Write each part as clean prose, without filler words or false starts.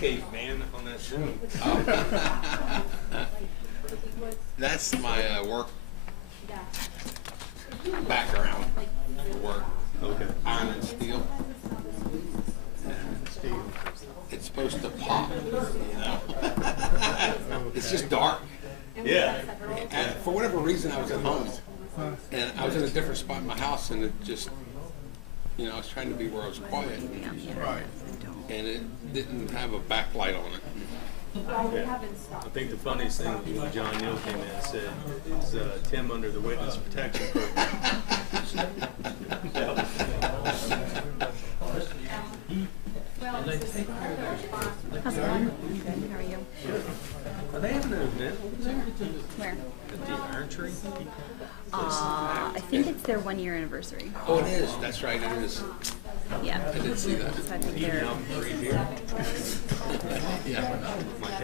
caveman on that Zoom. That's my work background for work. Okay. Iron and steel. It's supposed to pop, you know. It's just dark. Yeah. And for whatever reason, I was at home, and I was in a different spot in my house, and it just, you know, I was trying to be where I was quiet, and it didn't have a backlight on it. Yeah. I think the funniest thing when John Neal came in and said is Tim under the witness protection program. How's it going? Good. How are you? Are they having an event over there? Where? At the Iron Tree? I think it's their 1-year anniversary. Oh, it is. That's right. It is. Yeah. I did see that. So I think they're. Yeah.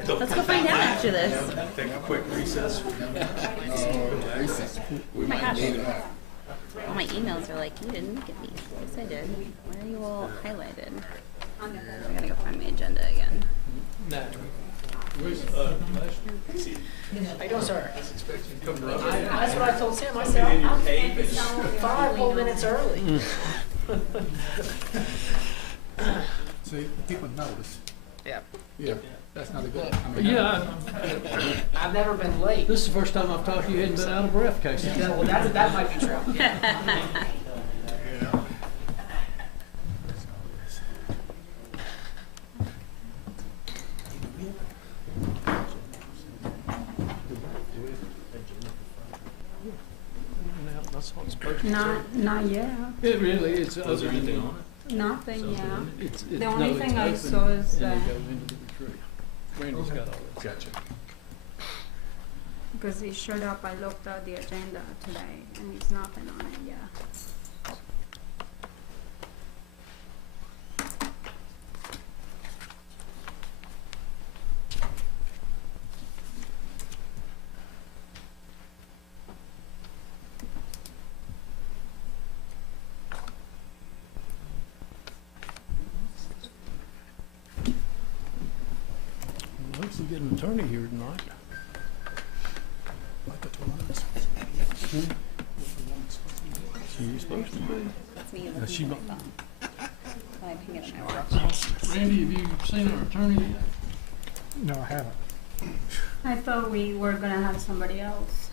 Let's go find out after this. Take a quick recess. We Oh my might gosh. need it. All my emails are like, you didn't look at me. Yes, I did. Why are you all highlighted? I gotta go find my agenda again. How you doing, sir? That's what I told Sam. I said, I'm 5 whole minutes early. See, people notice. Yeah. Yeah, that's not a good. I mean, Yeah, I've never been late. this is the first time I've talked to you, hadn't been out of breath, Casey. Yeah, well, that might be true. That's all it's supposed to be. Not yet. It really is. Was there anything on it? Nothing yet. It's, The only thing I open saw is and that it goes into the retreat. Randy's got all that. Gotcha. because it showed up, I looked at the agenda today and it's nothing on it yet. Looks like getting an attorney here tonight. like the tournaments. She's supposed to be. That's me Is she looking at my not- phone. When I ping it on my watch. Randy, have you seen our attorney yet? No, I haven't. I thought we were gonna have somebody else.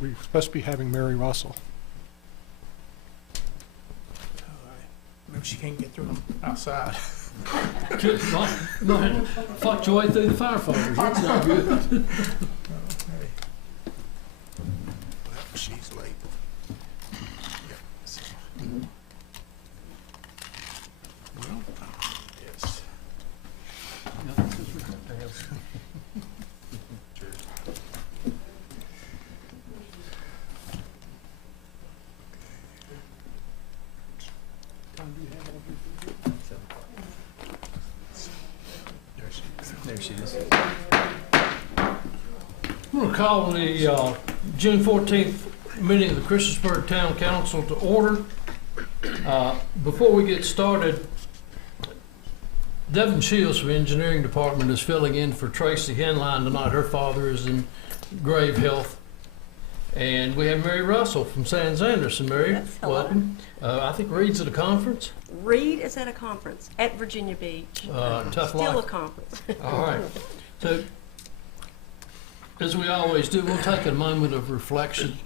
We're supposed to be having Mary Russell. Maybe she can't get through them outside. Good, right. Fought your way through the firefighters. That's not good. Well, she's late. Well, yes. Yeah, this is ridiculous. Time do you have all these? There she is. I'm going to call the June 14th meeting of the Christiansburg Town Council to order. Before we get started, Devin Shields from the Engineering Department is filling in for Tracy Henline tonight. Her father is in grave health. And we have Mary Russell from Sans Anderson. Mary, Yes, hello. welcome. I think Reed's at a conference. Reed is at a conference at Virginia Beach. Tough Still a life. conference. All right. So, as we always do, we'll take a moment of reflection,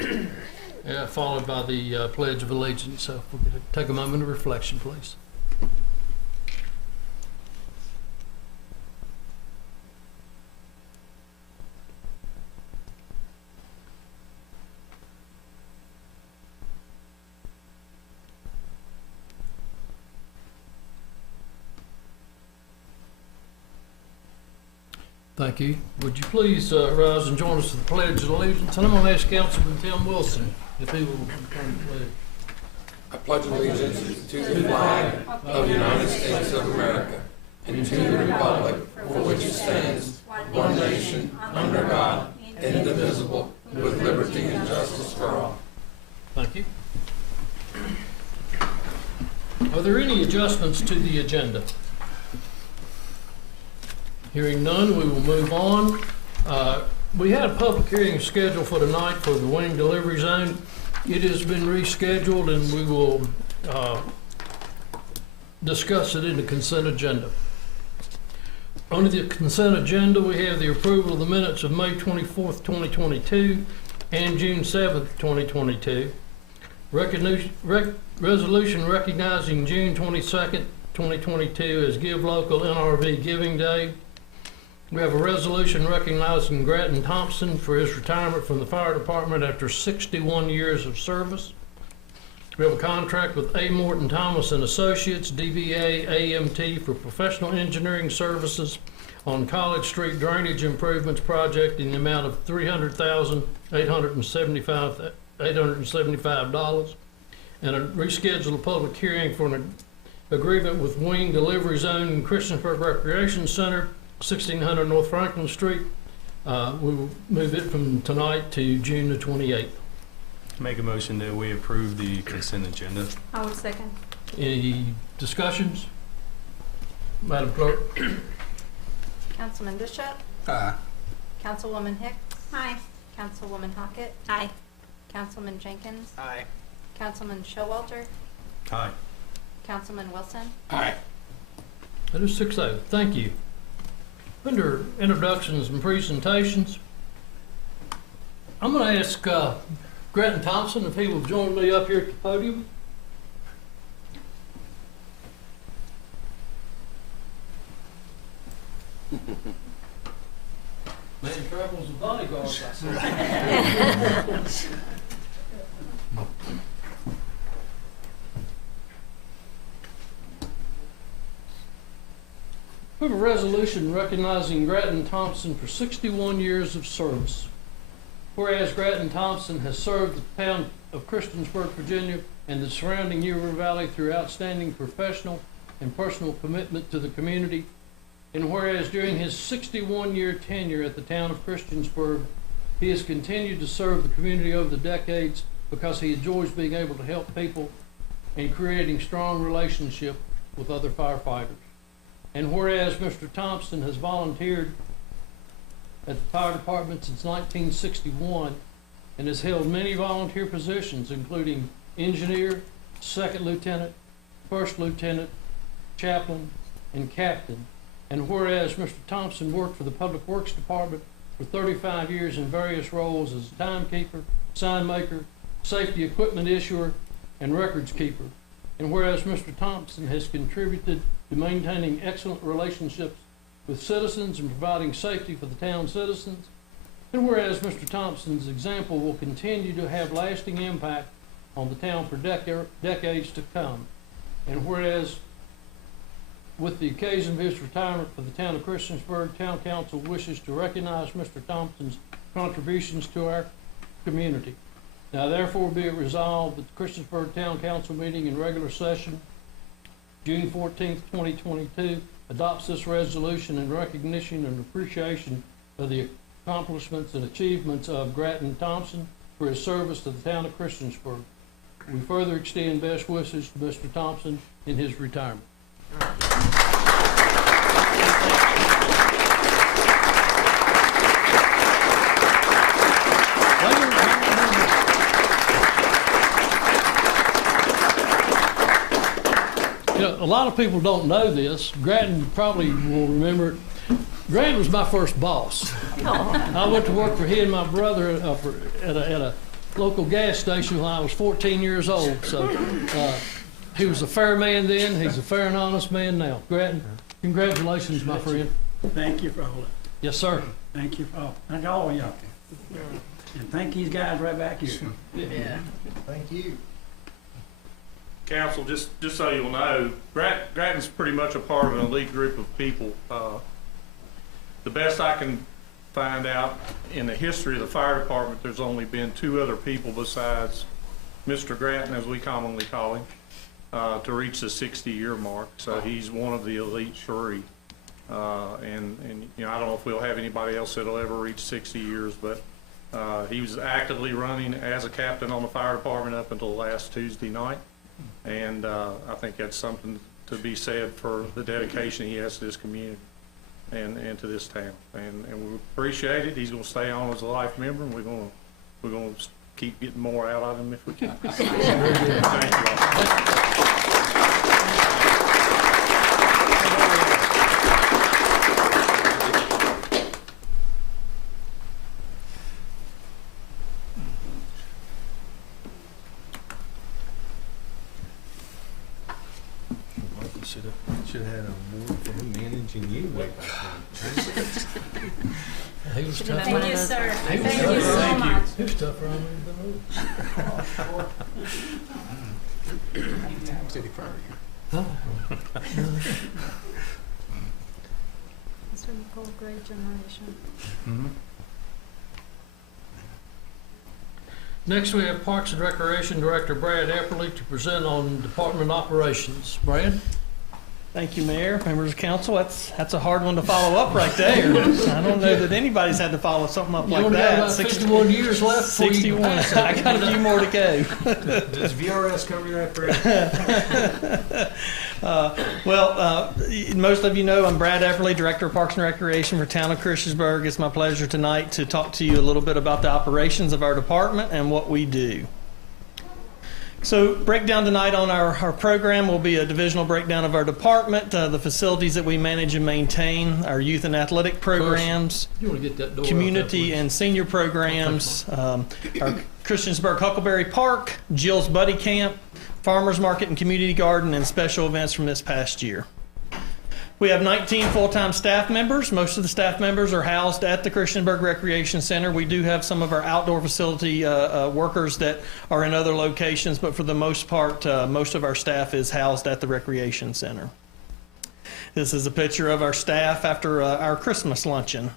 followed by the Pledge of Allegiance. So, we're going to take a moment of reflection, please. Thank you. Would you please rise and join us for the Pledge of Allegiance? And I'm going to ask Councilman Tim Wilson if he will return the pledge. I pledge allegiance to the flag of the United States of America and to the republic for which it stands, one nation, under God, indivisible, with liberty and justice for all. Thank you. Are there any adjustments to the agenda? Hearing none, we will move on. We had a public hearing scheduled for tonight for the wing delivery zone. It has been rescheduled, and we will discuss it in the consent agenda. Under the consent agenda, we have the approval of the minutes of May 24th, 2022 and June 7th, 2022. Resolution recognizing June 22nd, 2022 as Give Local NRV Giving Day. We have a resolution recognizing Grattan Thompson for his retirement from the fire department after 61 years of service. We have a contract with A. Morton Thomas and Associates, DBA AMT, for professional engineering services on College Street drainage improvements project in the amount of $300,875, and a rescheduled public hearing for an agreement with Wing Delivery Zone in Christiansburg Recreation Center, 1600 North Franklin Street. We will move it from tonight to June the 28th. Make a motion that we approve the consent agenda. I will second. Any discussions? Madam Clerk? Councilman Bishop. Aye. Councilwoman Hicks. Aye. Councilwoman Hockett. Aye. Councilman Jenkins. Aye. Councilman Showalter. Aye. Councilman Wilson. Aye. That is 6-0. Thank you. Under introductions and presentations, I'm going to ask Grattan Thompson if he will join me up here at the podium. Man travels with bodyguards, I see. We have a resolution recognizing Grattan Thompson for 61 years of service. Whereas Grattan Thompson has served the town of Christiansburg, Virginia, and the surrounding River Valley through outstanding professional and personal commitment to the community. And whereas during his 61-year tenure at the town of Christiansburg, he has continued to serve the community over the decades because he enjoys being able to help people and creating strong relationships with other firefighters. And whereas Mr. Thompson has volunteered at the fire department since 1961 and has held many volunteer positions, including engineer, second lieutenant, first lieutenant, chaplain, and captain. And whereas Mr. Thompson worked for the Public Works Department for 35 years in various roles as timekeeper, sign maker, safety equipment issuer, and records keeper. And whereas Mr. Thompson has contributed to maintaining excellent relationships with citizens and providing safety for the town's citizens. And whereas Mr. Thompson's example will continue to have lasting impact on the town for decades to come. And whereas with the occasion of his retirement for the town of Christiansburg, Town Council wishes to recognize Mr. Thompson's contributions to our community. Now therefore be it resolved that the Christiansburg Town Council meeting in regular session, June 14th, 2022, adopts this resolution in recognition and appreciation of the accomplishments and achievements of Grattan Thompson for his service to the town of Christiansburg. We further extend best wishes to Mr. Thompson in his retirement. A lot of people don't know this. Grattan probably will remember it. Grattan was my first boss. I went to work for he and my brother at a local gas station when I was 14 years old. So he was a fair man then. He's a fair and honest man now. Grattan, congratulations, my friend. Thank you for all that. Yes, sir. Thank you for all. Thank all of y'all. And thank these guys right back here. Yeah. Thank you. Council, just so you'll know, Grattan's pretty much a part of an elite group of people. The best I can find out in the history of the fire department, there's only been 2 other people besides Mr. Grattan, as we commonly call him, to reach the 60-year mark. So he's one of the elite 3. And you know, I don't know if we'll have anybody else that'll ever reach 60 years, but he was actively running as a captain on the fire department up until last Tuesday night. And I think that's something to be said for the dedication he has to his community. and to this town. And we appreciate it. He's going to stay on as a life member, and we're going to keep getting more out of him if we can. Thank you all. Should have had a award for him managing you way back then. He was Should have tough. been one of those. Thank you so much. He was tougher on me than That's what you call a great generation. Next, we have Parks and Recreation Director Brad Epperly to present on department operations. Brad? Thank you, Mayor, members of council. That's a hard one to follow up right there. I don't know that anybody's had to follow something up You like only got that. about 61 years left before you 61. can pass I it. got a few more to go. Does VRS cover that, Brad? Most of you know I'm Brad Epperly, Director of Parks and Recreation for Town of Christiansburg. It's my pleasure tonight to talk to you a little bit about the operations of our department and what we do. So breakdown tonight on our program will be a divisional breakdown of our department, the facilities that we manage and maintain, our youth and athletic programs, You want to get that door community and senior programs, our Christiansburg Huckleberry Park, Jill's Buddy Camp, Farmers Market and Community Garden, and special events from this past year. We have 19 full-time staff members. Most of the staff members are housed at the Christiansburg Recreation Center. We do have some of our outdoor facility workers that are in other locations, but for the most part, most of our staff is housed at the Recreation Center. This is a picture of our staff after our Christmas luncheon.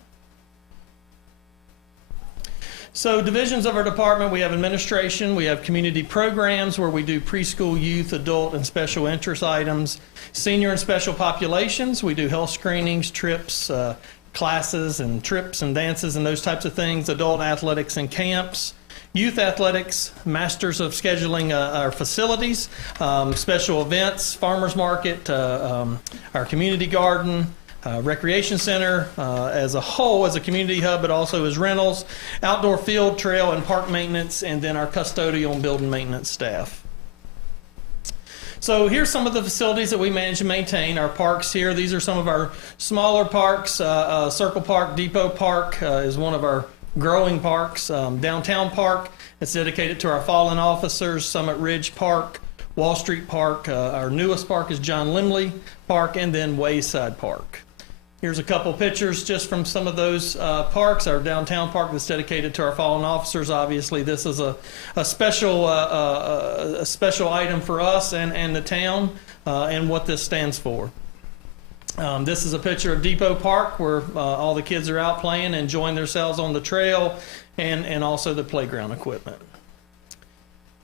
So divisions of our department, we have administration, we have community programs where we do preschool, youth, adult, and special interest items. Senior and special populations, we do health screenings, trips, classes and trips and dances and those types of things. Adult athletics and camps. Youth athletics, masters of scheduling our facilities, special events, farmers market, our community garden, recreation center as a whole, as a community hub, but also as rentals, outdoor field, trail, and park maintenance, and then our custodial and building maintenance staff. So here's some of the facilities that we manage and maintain. Our parks here, these are some of our smaller parks. Circle Park, Depot Park is one of our growing parks. Downtown Park, it's dedicated to our fallen officers. Summit Ridge Park, Wall Street Park. Our newest park is John Limley Park, and then Wayside Park. Here's a couple pictures just from some of those parks. Our downtown park that's dedicated to our fallen officers. Obviously, this is a special item for us and the town and what this stands for. This is a picture of Depot Park where all the kids are out playing, enjoying themselves on the trail, and also the playground equipment.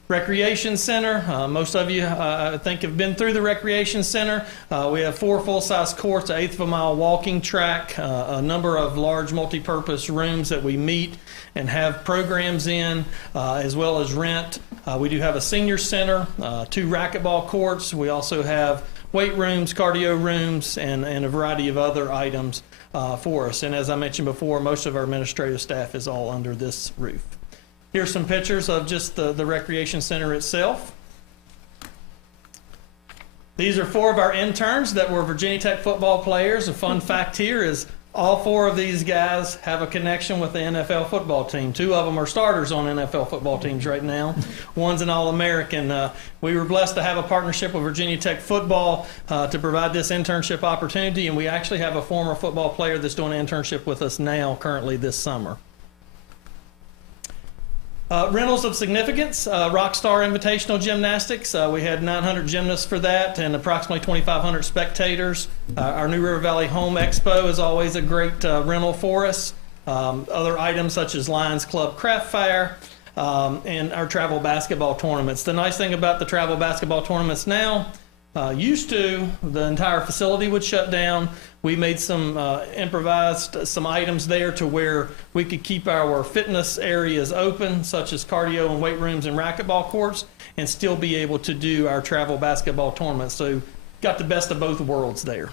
Recreation Center. Most of you, I think, have been through the Recreation Center. We have 4 full-size courts, an 1/8 of a mile walking track, a number of large multi-purpose rooms that we meet and have programs in, as well as rent. We do have a senior center, 2 racquetball courts. We also have weight rooms, cardio rooms, and a variety of other items for us. And as I mentioned before, most of our administrative staff is all under this roof. Here's some pictures of just the recreation center itself. These are 4 of our interns that were Virginia Tech football players. A fun fact here is all 4 of these guys have a connection with the NFL football team. 2 of them are starters on NFL football teams right now. One's an All-American. We were blessed to have a partnership with Virginia Tech football to provide this internship opportunity, and we actually have a former football player that's doing an internship with us now currently this summer. Rentals of significance, Rockstar Invitational Gymnastics. We had 900 gymnasts for that and approximately 2,500 spectators. Our New River Valley Home Expo is always a great rental for us. Other items such as Lions Club Craft Fair and our travel basketball tournaments. The nice thing about the travel basketball tournaments now, used to, the entire facility would shut down. We made some improvised some items there to where we could keep our fitness areas open, such as cardio and weight rooms and racquetball courts, and still be able to do our travel basketball tournaments. So got the best of both worlds there.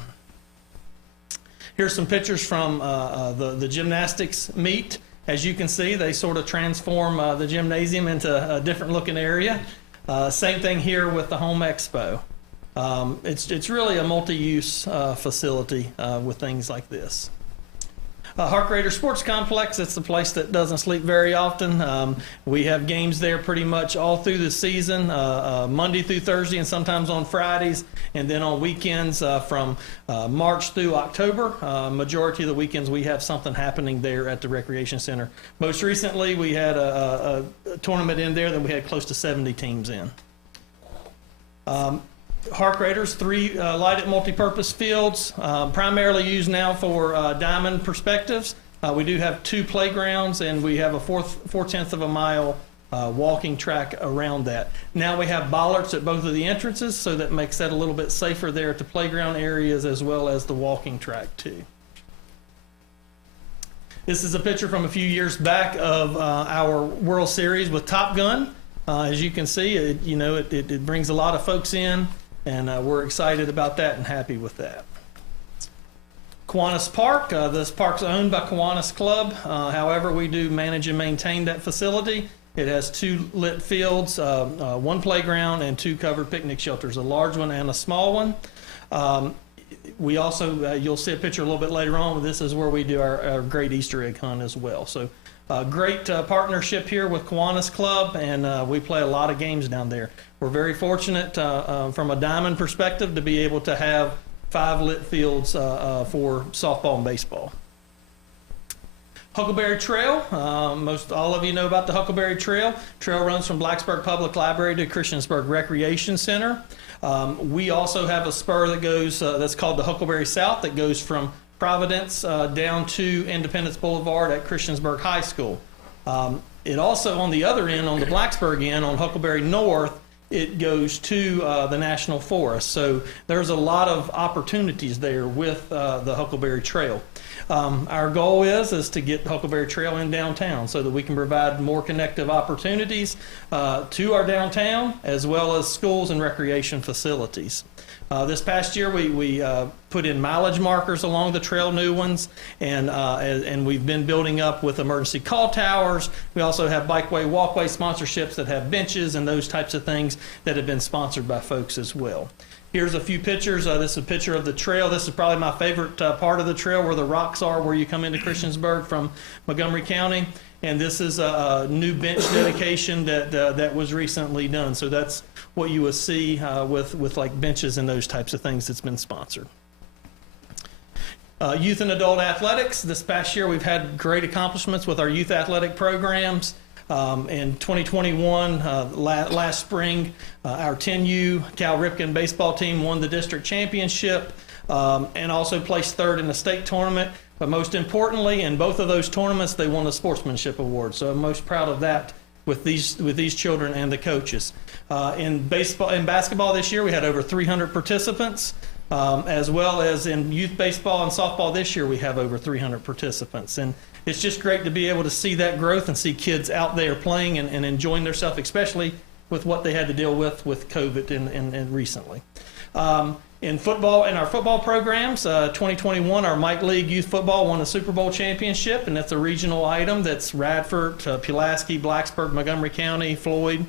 Here's some pictures from the gymnastics meet. As you can see, they sort of transform the gymnasium into a different looking area. Same thing here with the home expo. It's really a multi-use facility with things like this. Hark Raider Sports Complex, it's the place that doesn't sleep very often. We have games there pretty much all through the season, Monday through Thursday and sometimes on Fridays, and then on weekends from March through October. Majority of the weekends we have something happening there at the Recreation Center. Most recently we had a tournament in there that we had close to 70 teams in. Hark Raiders, 3 lighted multipurpose fields, primarily used now for diamond perspectives. We do have 2 playgrounds, and we have a 4/10 of a mile walking track around that. Now we have bollards at both of the entrances, so that makes that a little bit safer there at the playground areas as well as the walking track too. This is a picture from a few years back of our World Series with Top Gun. As you can see, it brings a lot of folks in. And we're excited about that and happy with that. Kiwanis Park, this park's owned by Kiwanis Club. However, we do manage and maintain that facility. It has 2 lit fields, 1 playground, and 2 covered picnic shelters, a large one and a small one. We also, you'll see a picture a little bit later on, this is where we do our great Easter egg hunt as well. So great partnership here with Kiwanis Club, and we play a lot of games down there. We're very fortunate from a diamond perspective to be able to have 5 lit fields for softball and baseball. Huckleberry Trail, most all of you know about the Huckleberry Trail. Trail runs from Blacksburg Public Library to Christiansburg Recreation Center. We also have a spur that goes, that's called the Huckleberry South, that goes from Providence down to Independence Boulevard at Christiansburg High School. It also, on the other end, on the Blacksburg end, on Huckleberry North, it goes to the National Forest. So there's a lot of opportunities there with the Huckleberry Trail. Our goal is to get Huckleberry Trail in downtown so that we can provide more connective opportunities to our downtown, as well as schools and recreation facilities. This past year, we put in mileage markers along the trail, new ones, and we've been building up with emergency call towers. We also have bikeway, walkway sponsorships that have benches and those types of things that have been sponsored by folks as well. Here's a few pictures. This is a picture of the trail. This is probably my favorite part of the trail, where the rocks are where you come into Christiansburg from Montgomery County. And this is a new bench dedication that was recently done. So that's what you will see with like benches and those types of things that's been sponsored. Youth and adult athletics. This past year we've had great accomplishments with our youth athletic programs. In 2021, last spring, our 10U Cal Ripken baseball team won the district championship and also placed 3rd in the state tournament. But most importantly, in both of those tournaments, they won a sportsmanship award. So I'm most proud of that with these children and the coaches. In basketball this year, we had over 300 participants, as well as in youth baseball and softball this year, we have over 300 participants. And it's just great to be able to see that growth and see kids out there playing and enjoying themselves, especially with what they had to deal with COVID and recently. In football, in our football programs, 2021, our Mike League Youth Football won the Super Bowl championship, and that's a regional item. That's Radford, Pulaski, Blacksburg, Montgomery County, Floyd.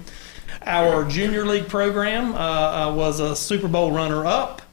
Our Junior League program was a Super Bowl runner-up,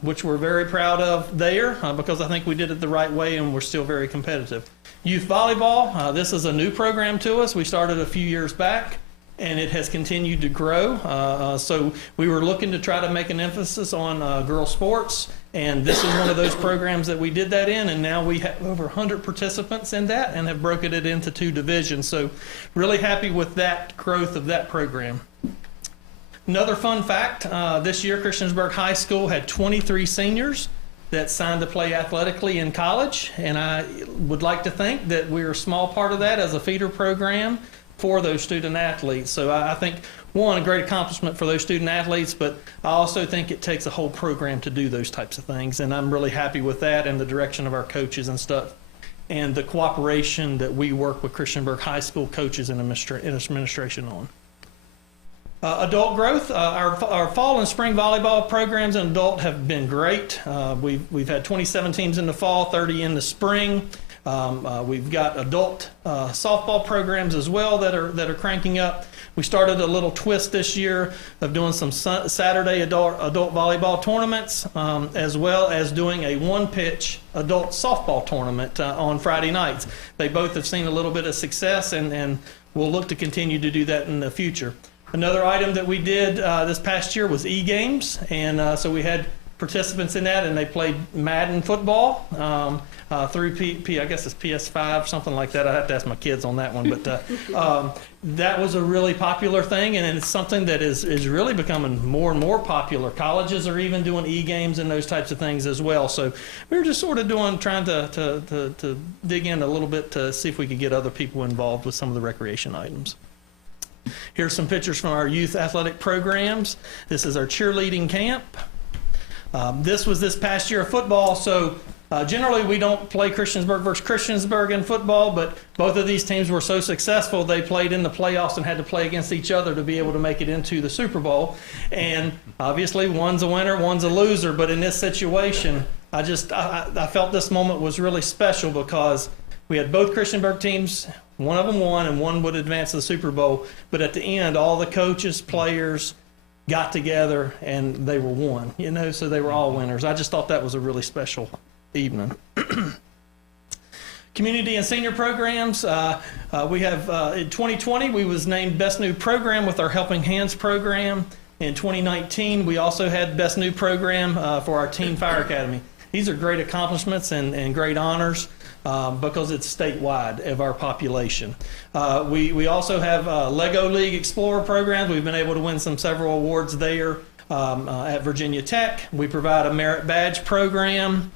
which we're very proud of there because I think we did it the right way and we're still very competitive. Youth volleyball, this is a new program to us. We started a few years back, and it has continued to grow. So we were looking to try to make an emphasis on girl sports, and this is one of those programs that we did that in, and now we have over 100 participants in that and have broken it into 2 divisions. So really happy with that growth of that program. Another fun fact, this year Christiansburg High School had 23 seniors that signed to play athletically in college, and I would like to think that we're a small part of that as a feeder program for those student athletes. So I think, one, a great accomplishment for those student athletes, but I also think it takes a whole program to do those types of things, and I'm really happy with that and the direction of our coaches and stuff, and the cooperation that we work with Christiansburg High School coaches and administration on. Adult growth. Our fall and spring volleyball programs in adult have been great. We've had 27 teams in the fall, 30 in the spring. We've got adult softball programs as well that are cranking up. We started a little twist this year of doing some Saturday adult volleyball tournaments, as well as doing a one-pitch adult softball tournament on Friday nights. They both have seen a little bit of success, and we'll look to continue to do that in the future. Another item that we did this past year was e-games, and so we had participants in that, and they played Madden football through I guess it's PS5, something like that. I have to ask my kids on that one, but that was a really popular thing, and it's something that is really becoming more and more popular. Colleges are even doing e-games and those types of things as well. So we were just sort of trying to dig in a little bit to see if we could get other people involved with some of the recreation items. Here's some pictures from our youth athletic programs. This is our cheerleading camp. This was this past year of football, so generally we don't play Christiansburg versus Christiansburg in football, but both of these teams were so successful they played in the playoffs and had to play against each other to be able to make it into the Super Bowl. And obviously one's a winner, one's a loser, but in this situation, I felt this moment was really special because we had both Christiansburg teams. One of them won, and one would advance to the Super Bowl. But at the end, all the coaches, players got together, and they were one. So they were all winners. I just thought that was a really special evening. Community and senior programs. We have in 2020 we was named Best New Program with our Helping Hands program. In 2019, we also had Best New Program for our Teen Fire Academy. These are great accomplishments and great honors. Because it's statewide of our population. We also have Lego League Explorer programs. We've been able to win several awards there at Virginia Tech. We provide a merit badge program.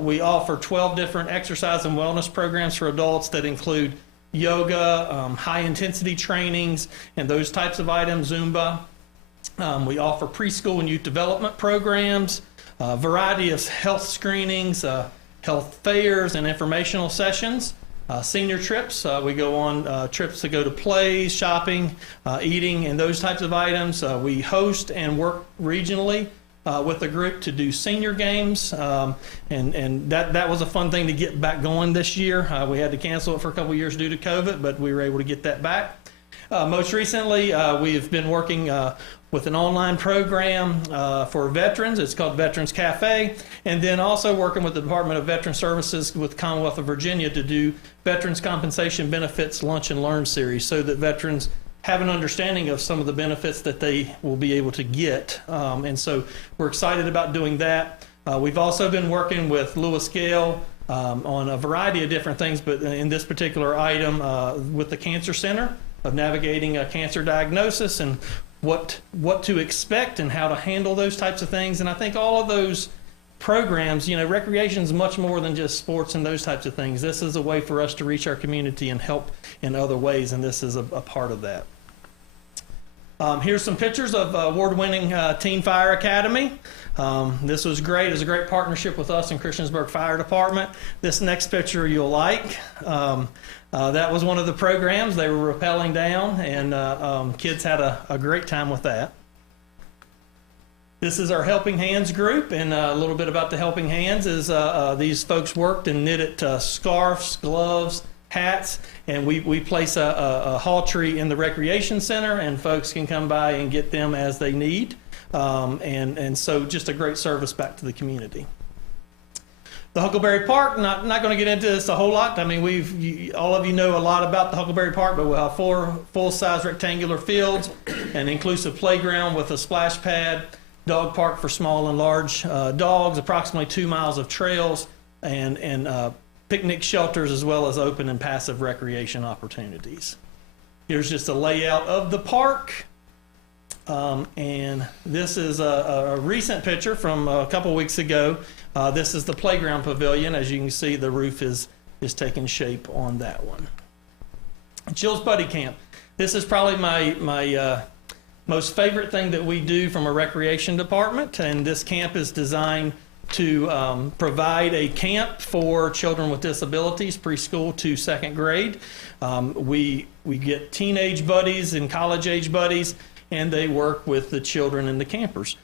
We offer 12 different exercise and wellness programs for adults that include yoga, high intensity trainings, and those types of items, Zumba. We offer preschool and youth development programs, a variety of health screenings, health fairs and informational sessions, senior trips. We go on trips to go to plays, shopping, eating, and those types of items. We host and work regionally with a group to do senior games, and that was a fun thing to get back going this year. We had to cancel it for a couple of years due to COVID, but we were able to get that back. Most recently, we've been working with an online program for veterans. It's called Veterans Cafe. And then also working with the Department of Veteran Services with Commonwealth of Virginia to do Veterans Compensation Benefits Lunch and Learn series so that veterans have an understanding of some of the benefits that they will be able to get. And so we're excited about doing that. We've also been working with Lewis Gale on a variety of different things, but in this particular item with the Cancer Center of navigating a cancer diagnosis and what to expect and how to handle those types of things. And I think all of those programs, recreation is much more than just sports and those types of things. This is a way for us to reach our community and help in other ways, and this is a part of that. Here's some pictures of award-winning Teen Fire Academy. This was great. It was a great partnership with us and Christiansburg Fire Department. This next picture you'll like. That was one of the programs. They were rappelling down, and kids had a great time with that. This is our Helping Hands group, and a little bit about the Helping Hands is these folks worked and knitted scarves, gloves, hats, and we place a haul tree in the recreation center, and folks can come by and get them as they need. And so just a great service back to the community. The Huckleberry Park, not going to get into this a whole lot. I mean, all of you know a lot about the Huckleberry Park, but we'll have 4 full-size rectangular fields, an inclusive playground with a splash pad, dog park for small and large dogs, approximately 2 miles of trails, and picnic shelters, as well as open and passive recreation opportunities. Here's just a layout of the park. And this is a recent picture from a couple weeks ago. This is the playground pavilion. As you can see, the roof is taking shape on that one. Chill's Buddy Camp. This is probably my most favorite thing that we do from a recreation department, and this camp is designed to provide a camp for children with disabilities, preschool to 2nd grade. We get teenage buddies and college age buddies and they work with the children and the campers.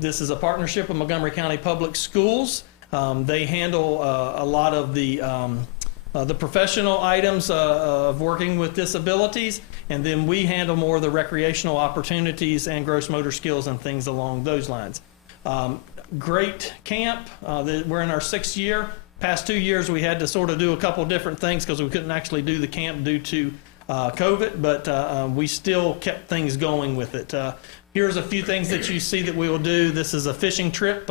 This is a partnership with Montgomery County Public Schools. They handle a lot of the professional items of working with disabilities, and then we handle more of the recreational opportunities and gross motor skills and things along those lines. Great camp. We're in our 6th year. Past 2 years we had to sort of do a couple different things because we couldn't actually do the camp due to COVID, but we still kept things going with it. Here's a few things that you see that we will do. This is a fishing trip.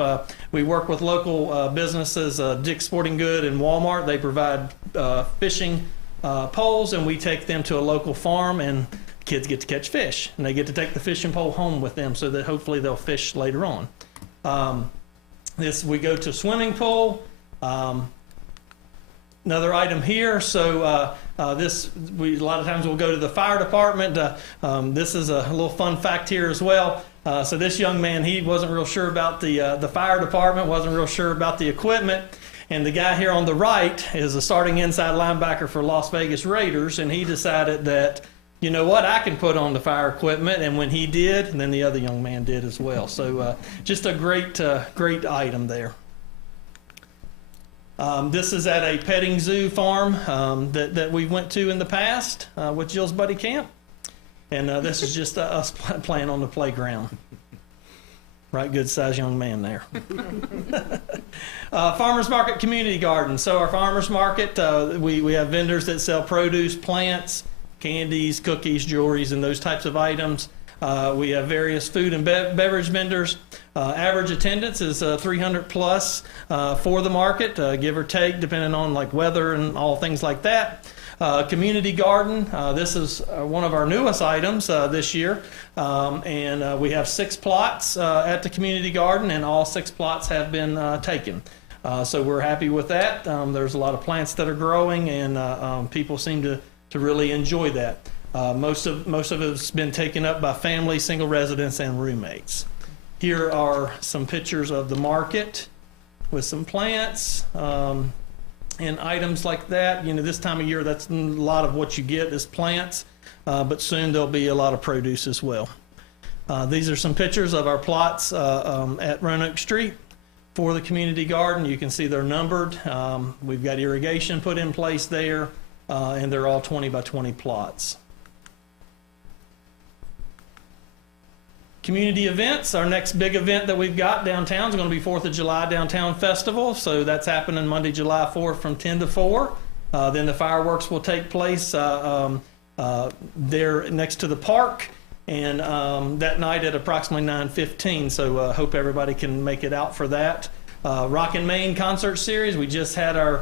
We work with local businesses, Dick's Sporting Good and Walmart. They provide fishing poles, and we take them to a local farm, and kids get to catch fish. And they get to take the fishing pole home with them so that hopefully they'll fish later on. We go to a swimming pool. Another item here. So a lot of times we'll go to the fire department. This is a little fun fact here as well. So this young man, he wasn't real sure about the fire department, wasn't real sure about the equipment. And the guy here on the right is a starting inside linebacker for Las Vegas Raiders, and he decided that, you know what, I can put on the fire equipment. And when he did, and then the other young man did as well. So just a great item there. This is at a petting zoo farm that we went to in the past with Jill's buddy camp. And this is just us playing on the playground. Right, good sized young man there. Farmers Market Community Garden. So our farmers market, we have vendors that sell produce, plants, candies, cookies, jewelries, and those types of items. We have various food and beverage vendors. Average attendance is 300 plus for the market, give or take, depending on like weather and all things like that. Community garden. This is one of our newest items this year, and we have 6 plots at the community garden, and all 6 plots have been taken. So we're happy with that. There's a lot of plants that are growing, and people seem to really enjoy that. Most of it's been taken up by families, single residents, and roommates. Here are some pictures of the market with some plants and items like that. You know, this time of year, that's a lot of what you get is plants, but soon there'll be a lot of produce as well. These are some pictures of our plots at Roanoke Street for the community garden. You can see they're numbered. We've got irrigation put in place there, and they're all 20 by 20 plots. Community events. Our next big event that we've got downtown is going to be 4th of July Downtown Festival. So that's happening Monday, July 4th from 10 to 4. Then the fireworks will take place there next to the park, and that night at approximately 9:15. So hope everybody can make it out for that. Rockin' Maine concert series. We just had our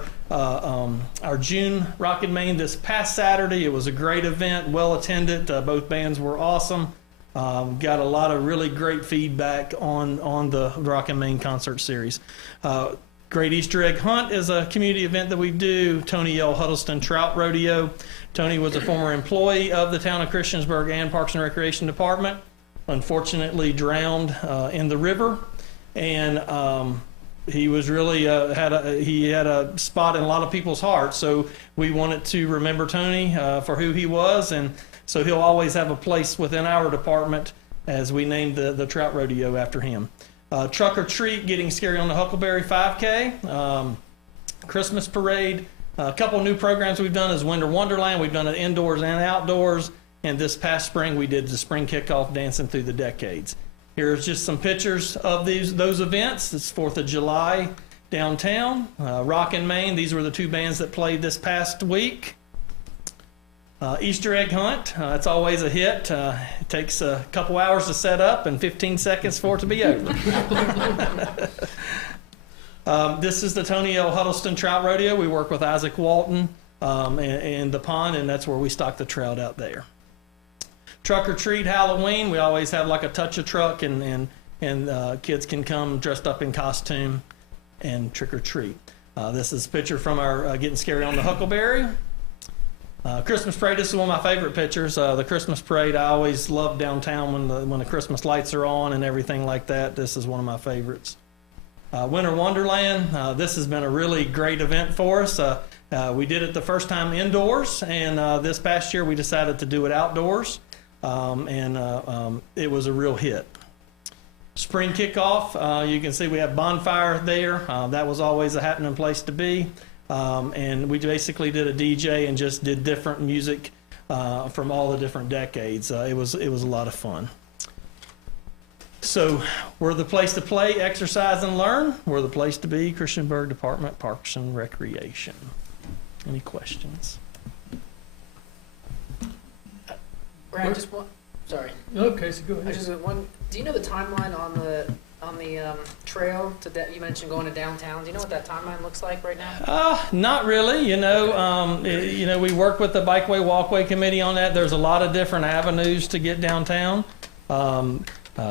June Rockin' Maine this past Saturday. It was a great event, well attended. Both bands were awesome. Got a lot of really great feedback on the Rockin' Maine concert series. Great Easter Egg Hunt is a community event that we do. Tony L. Huddleston Trout Rodeo. Tony was a former employee of the town of Christiansburg and Parks and Recreation Department. Unfortunately drowned in the river, and he was really had a spot in a lot of people's hearts. So we wanted to remember Tony for who he was, and so he'll always have a place within our department as we named the Trout Rodeo after him. Truck or Treat, Getting Scary on the Huckleberry 5K, Christmas Parade. A couple new programs we've done is Winter Wonderland. We've done it indoors and outdoors. And this past spring, we did the Spring Kickoff Dancing Through the Decades. Here's just some pictures of those events. It's 4th of July downtown. Rockin' Maine, these were the 2 bands that played this past week. Easter Egg Hunt, it's always a hit. It takes a couple hours to set up and 15 seconds for it to be over. This is the Tony L. Huddleston Trout Rodeo. We work with Isaac Walton and the pond, and that's where we stock the trout out there. Truck or Treat Halloween, we always have like a touch of truck, and kids can come dressed up in costume and trick or treat. This is a picture from our Getting Scary on the Huckleberry. Christmas Parade, this is one of my favorite pictures. The Christmas Parade, I always love downtown when the Christmas lights are on and everything like that. This is one of my favorites. Winter Wonderland, this has been a really great event for us. We did it the first time indoors, and this past year we decided to do it outdoors. it was a real hit. Spring kickoff, you can see we have bonfire there. That was always a happening place to be. And we basically did a DJ and just did different music from all the different decades. It was a lot of fun. So we're the place to play, exercise, and learn. We're the place to be, Christiansburg Department, Parks and Recreation. Any questions? Brad, just one. Sorry. Okay, so go I ahead. just one. Do you know the timeline on the trail you mentioned going to downtown? Do you know what that timeline looks like right now? Not really. We work with the Bikeway Walkway Committee on that. There's a lot of different avenues to get downtown.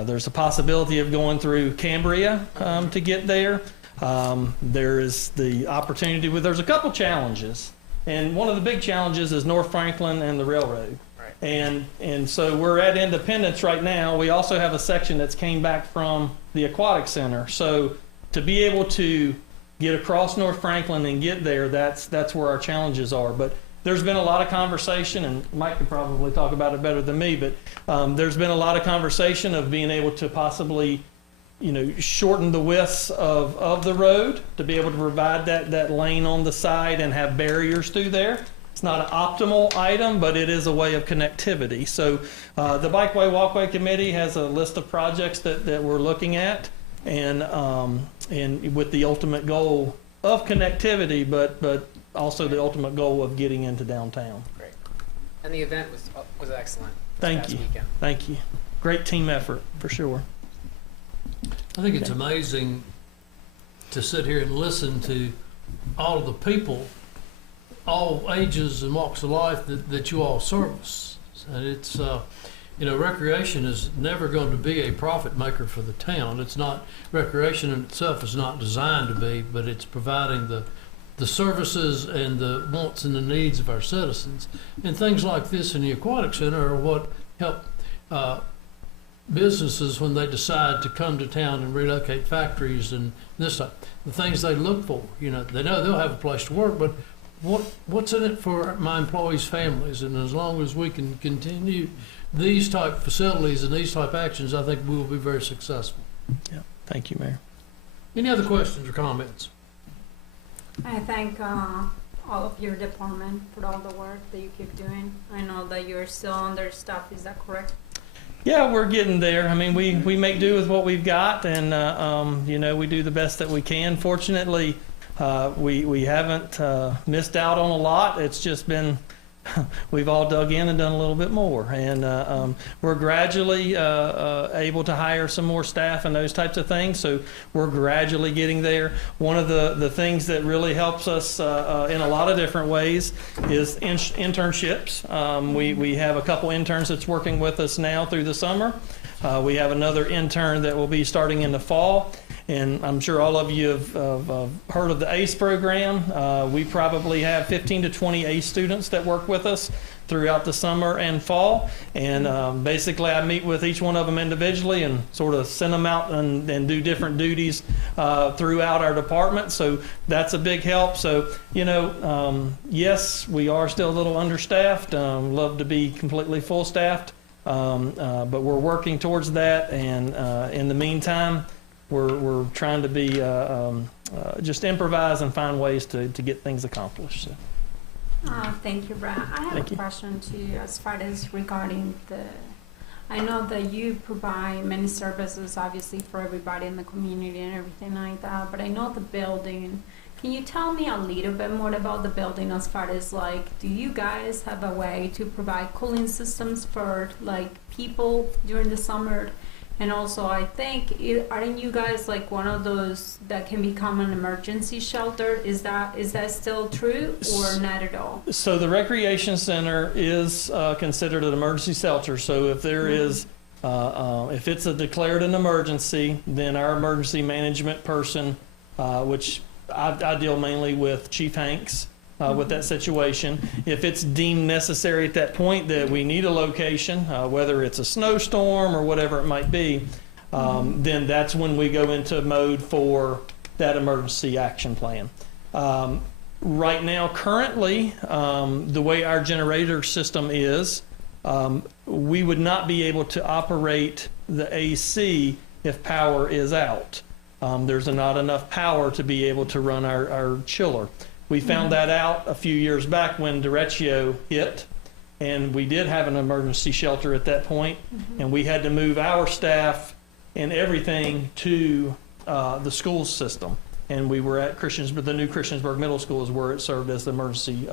There's a possibility of going through Cambria to get there. There is the opportunity there's a couple challenges, and one of the big challenges is North Franklin and the railroad. Right. And so we're at Independence right now. We also have a section that's came back from the Aquatic Center. So to be able to get across North Franklin and get there, that's where our challenges are. But there's been a lot of conversation, and Mike could probably talk about it better than me, but there's been a lot of conversation of being able to possibly, shorten the widths of the road to be able to provide that lane on the side and have barriers through there. It's not an optimal item, but it is a way of connectivity. So the Bikeway Walkway Committee has a list of projects that we're looking at, and with the ultimate goal of connectivity, but also the ultimate goal of getting into downtown. Great. And the event was excellent. Thank you. Weekend. Thank you. Great team effort, for sure. I think it's amazing to sit here and listen to all of the people, all ages and walks of life that you all service. And it's, recreation is never going to be a profit maker for the town. It's not, recreation in itself is not designed to be, but it's providing the services and the wants and the needs of our citizens. And things like this in the Aquatic Center are what help businesses when they decide to come to town and relocate factories and this type. The things they look for, they know they'll have a place to work, but what's in it for my employees' families? And as long as we can continue these type facilities and these type actions, I think we will be very successful. Yeah. Thank you, Mayor. Any other questions or comments? I thank all of your department for all the work that you keep doing. I know that you're still understaffed, is that correct? Yeah, we're getting there. I mean, we make do with what we've got, and we do the best that we can. Fortunately, we haven't missed out on a lot. It's just been we've all dug in and done a little bit more, and we're gradually able to hire some more staff and those types of things. So we're gradually getting there. One of the things that really helps us in a lot of different ways is internships. We have a couple interns that's working with us now through the summer. We have another intern that will be starting in the fall. And I'm sure all of you have heard of the ACE program. We probably have 15 to 20 ACE students that work with us throughout the summer and fall. And basically I meet with each one of them individually and sort of send them out and do different duties throughout our department. So that's a big help. So, yes, we are still a little understaffed. Love to be completely full staffed. But we're working towards that. And in the meantime, we're trying to be just improvise and find ways to get things accomplished. So. Thank you, Brad. I have a question to you as far as regarding I know that you provide many services, obviously, for everybody in the community and everything like that, but I know the building. Can you tell me a little bit more about the building as far as, do you guys have a way to provide cooling systems for, people during the summer? And also, I think, aren't you guys one of those that can become an emergency shelter? Is that still true or not at all? So the recreation center is considered an emergency shelter. So if there is, if it's declared an emergency, then our emergency management person, which I deal mainly with Chief Hanks, with that situation. If it's deemed necessary at that point that we need a location, whether it's a snowstorm or whatever it might be, then that's when we go into mode for that emergency action plan. Right now, currently, the way our generator system is, we would not be able to operate the AC if power is out. There's not enough power to be able to run our chiller. We found that out a few years back when derecho hit, and we did have an emergency shelter at that point, and we had to move our staff and everything to the school system. And we were at the new Christiansburg Middle School is where it served as the emergency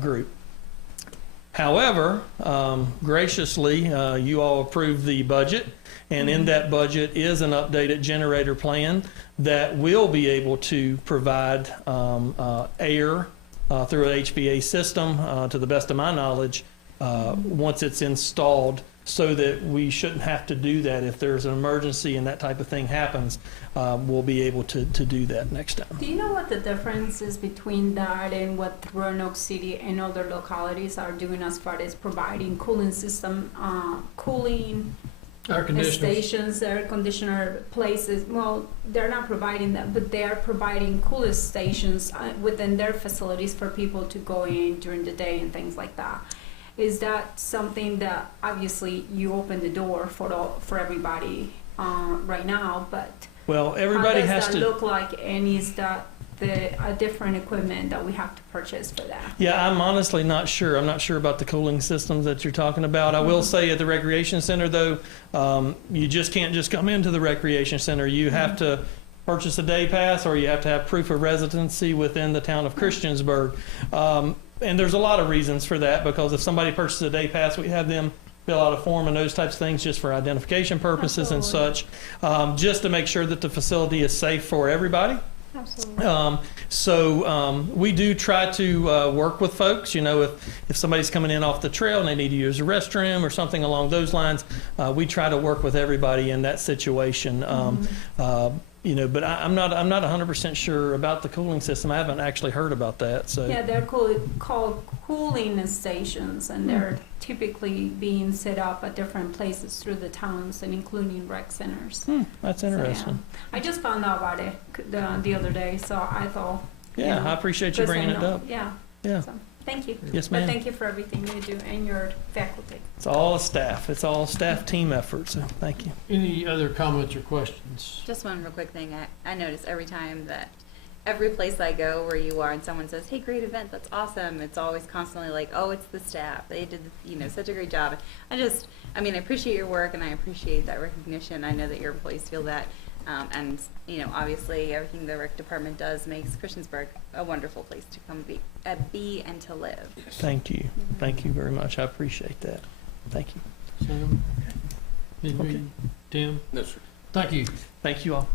group. However, graciously, you all approved the budget, and in that budget is an updated generator plan that will be able to provide air through an HVA system, to the best of my knowledge, once it's installed, so that we shouldn't have to do that. If there's an emergency and that type of thing happens, we'll be able to do that next time. Do you know what the difference is between that and what Roanoke City and other localities are doing as far as providing cooling system, cooling Air conditioners. stations, air conditioner places? Well, they're not providing that, but they are providing cooling stations within their facilities for people to go in during the day and things like that. Is that something that obviously you open the door for everybody right now, but Well, everybody how has does to. that look like, and is that a different equipment that we have to purchase for that? Yeah, I'm honestly not sure. I'm not sure about the cooling systems that you're talking about. I will say at the recreation center, though, you just can't just come into the recreation center. You have to purchase a day pass, or you have to have proof of residency within the town of Christiansburg. And there's a lot of reasons for that, because if somebody purchases a day pass, we have them fill out a form and those types of things just for identification purposes and such, just to make sure that the facility is safe for everybody. Absolutely. We do try to work with folks. You know, if somebody's coming in off the trail and they need to use a restroom or something along those lines, we try to work with everybody in that situation. You know, but I'm not 100% sure about the cooling system. I haven't actually heard about that. So Yeah, they're called cooling stations, and they're typically being set up at different places through the towns, and including rec centers. That's So, yeah. interesting. I just found out about it the other day, so I thought. Yeah, I appreciate you bringing it up. Yeah. Yeah. So, thank you. Yes, But ma'am. thank you for everything you do and your faculty. It's all staff. It's all staff team effort. So thank you. Any other comments or questions? Just one real quick thing. I notice every time that every place I go where you are and someone says, hey, great event, that's awesome, it's always constantly like, oh, it's the staff. They did, such a great job. I appreciate your work, and I appreciate that recognition. I know that your employees feel that. And obviously everything the rec department does makes Christiansburg a wonderful place to come be and to live. Thank you. Thank you very much. I appreciate that. Thank you. Sam? Okay. Tim? No, sir. Thank you. Thank you all.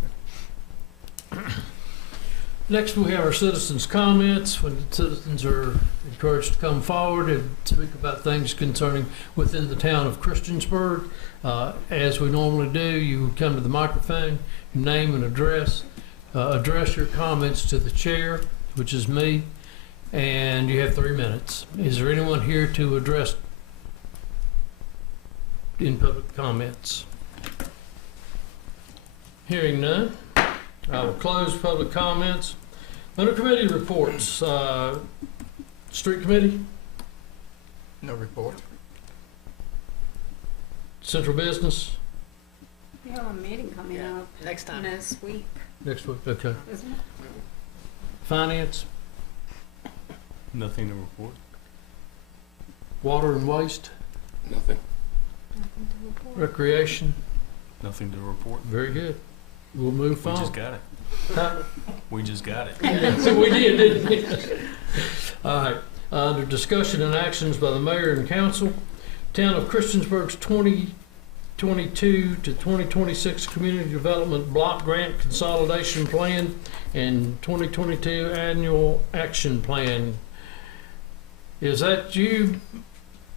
Next, we have our citizens' comments, when citizens are encouraged to come forward and speak about things concerning within the town of Christiansburg. As we normally do, you come to the microphone, your name and address, address your comments to the chair, which is me, and you have 3 minutes. Is there anyone here to address in public comments? Hearing none, I will close public comments. Under committee reports, street committee, No report. central business, We have a meeting coming up Next time. next week, next week, okay. isn't it? Finance, Nothing to report. water and waste, Nothing. Nothing to report. recreation, Nothing to report. very good. We'll move We forward. just got it. Huh? We just got it. So we did, didn't we? All right, under discussion and actions by the mayor and council, Town of Christiansburg's 2022 to 2026 Community Development Block Grant Consolidation Plan and 2022 Annual Action Plan. Is that you,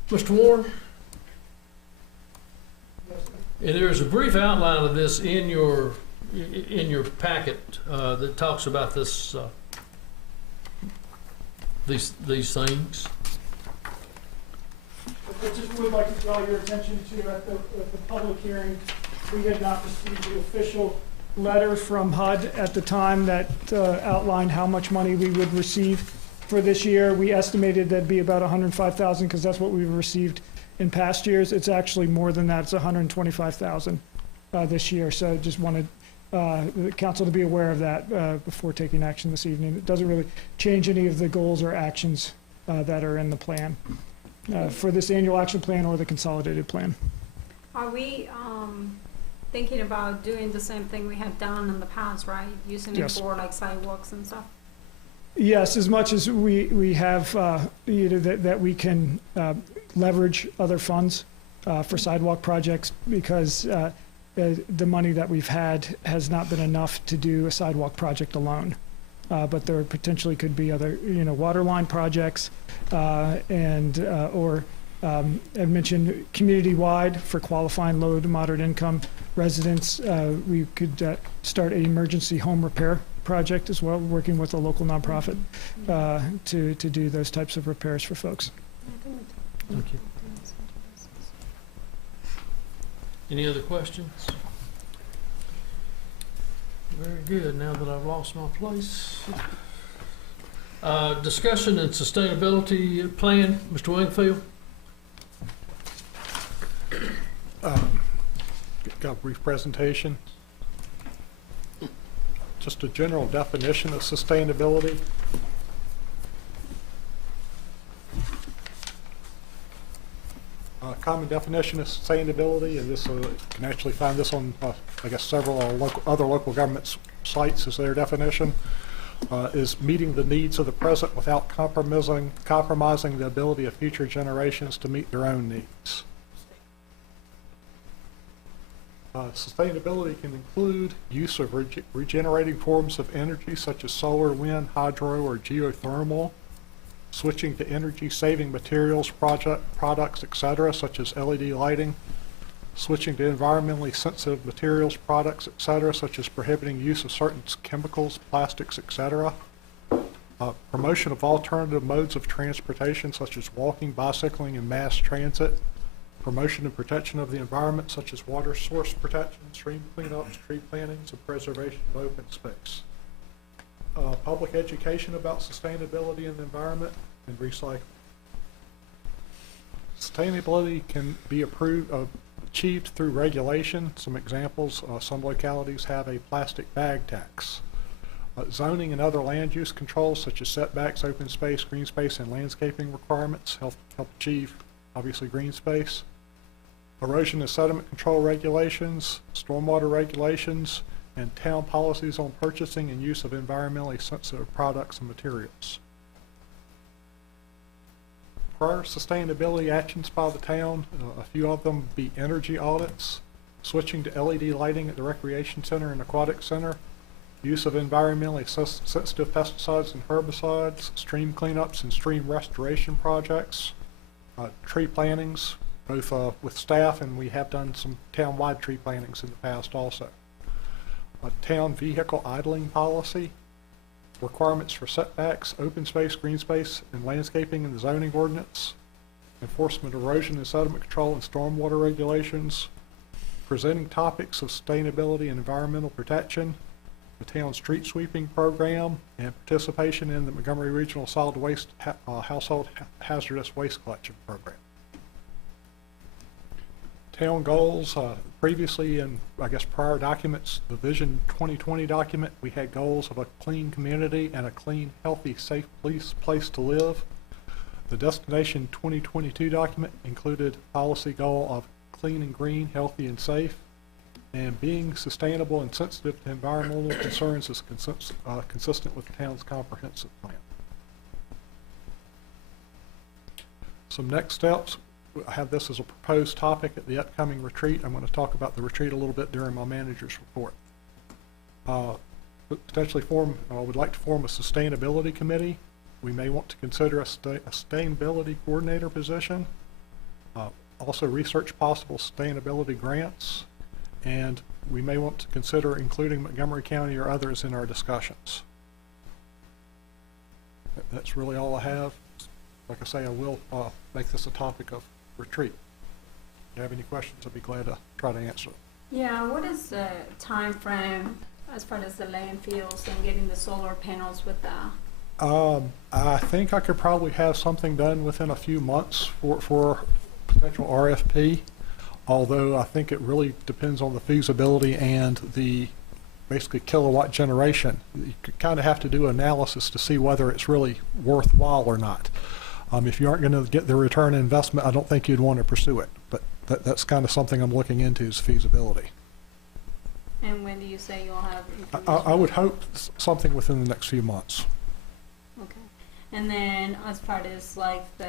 Mr. Warren? And there's a brief outline of this in your packet that talks about this these things. I just would like to draw your attention to at the public hearing, we had not received the official letter from HUD at the time that outlined how much money we would receive for this year. We estimated that'd be about $105,000 because that's what we received in past years. It's actually more than that. It's 125,000 this year. So just wanted the council to be aware of that before taking action this evening. It doesn't really change any of the goals or actions that are in the plan for this annual action plan or the consolidated plan. Are we thinking about doing the same thing we have done in the past, right? Using it for like sidewalks and stuff? Yes, as much as we have, that we can leverage other funds for sidewalk projects, because the money that we've had has not been enough to do a sidewalk project alone. But there potentially could be other, water line projects, or I mentioned community-wide for qualifying low to moderate income residents. We could start an emergency home repair project as well, working with a local nonprofit to do those types of repairs for folks. Thank you. Any other questions? Very good. Now that I've lost my place. Discussion and sustainability plan, Mr. Wingfield. Got a brief presentation. Just a general definition of sustainability. Common definition of sustainability, and this you can actually find this on, I guess, several other local government sites as their definition, is meeting the needs of the present without compromising the ability of future generations to meet their own needs. Sustainability can include use of regenerating forms of energy such as solar, wind, hydro, or geothermal, switching to energy-saving materials, products, etc., such as LED lighting, switching to environmentally sensitive materials, products, etc., such as prohibiting use of certain chemicals, plastics, etc., promotion of alternative modes of transportation such as walking, bicycling, and mass transit, promotion and protection of the environment such as water source protection, stream cleanups, tree plantings, and preservation of open space. Public education about sustainability in the environment and recycling. Sustainability can be achieved through regulation. Some examples, some localities have a plastic bag tax. Zoning and other land use controls such as setbacks, open space, green space, and landscaping requirements help achieve, obviously, green space. Erosion and sediment control regulations, stormwater regulations, and town policies on purchasing and use of environmentally sensitive products and materials. Prior sustainability actions by the town, a few of them be energy audits, switching to LED lighting at the recreation center and aquatic center, use of environmentally sensitive pesticides and herbicides, stream cleanups and stream restoration projects, tree plantings, both with staff, and we have done some town-wide tree plantings in the past also. A town vehicle idling policy, requirements for setbacks, open space, green space, and landscaping in the zoning ordinance, enforcement of erosion and sediment control and stormwater regulations, presenting topics of sustainability and environmental protection, the town street sweeping program, and participation in the Montgomery Regional Solid Waste Household Hazardous Waste Collection Program. Town goals, previously in, I guess, prior documents, the Vision 2020 document, we had goals of a clean community and a clean, healthy, safe place to live. The Destination 2022 document included policy goal of clean and green, healthy and safe, and being sustainable and sensitive to environmental concerns is consistent with the town's comprehensive plan. Some next steps. I have this as a proposed topic at the upcoming retreat. I'm going to talk about the retreat a little bit during my manager's report. Potentially would like to form a sustainability committee. We may want to consider a sustainability coordinator position. Also research possible sustainability grants. And we may want to consider including Montgomery County or others in our discussions. That's really all I have. Like I say, I will make this a topic of retreat. If you have any questions, I'd be glad to try to answer them. Yeah, what is the time frame as far as the landfills and getting the solar panels with that? I think I could probably have something done within a few months for potential RFP, although I think it really depends on the feasibility and the basically kilowatt generation. You kind of have to do analysis to see whether it's really worthwhile or not. If you aren't going to get the return on investment, I don't think you'd want to pursue it. But that's kind of something I'm looking into is feasibility. And when do you say you'll have I would hope something within the next few months. Okay. And then as far as like the,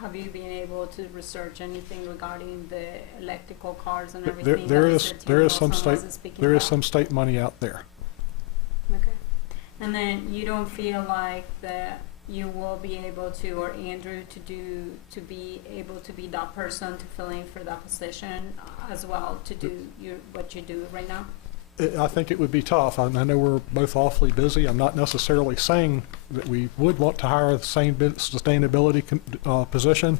have you been able to research anything regarding the electrical cars and everything? There is some state money out there. Okay. And then you don't feel like that you will be able to, or Andrew, to be able to be that person to fill in for that position as well, to do what you do right now? I think it would be tough. I know we're both awfully busy. I'm not necessarily saying that we would want to hire the same sustainability position.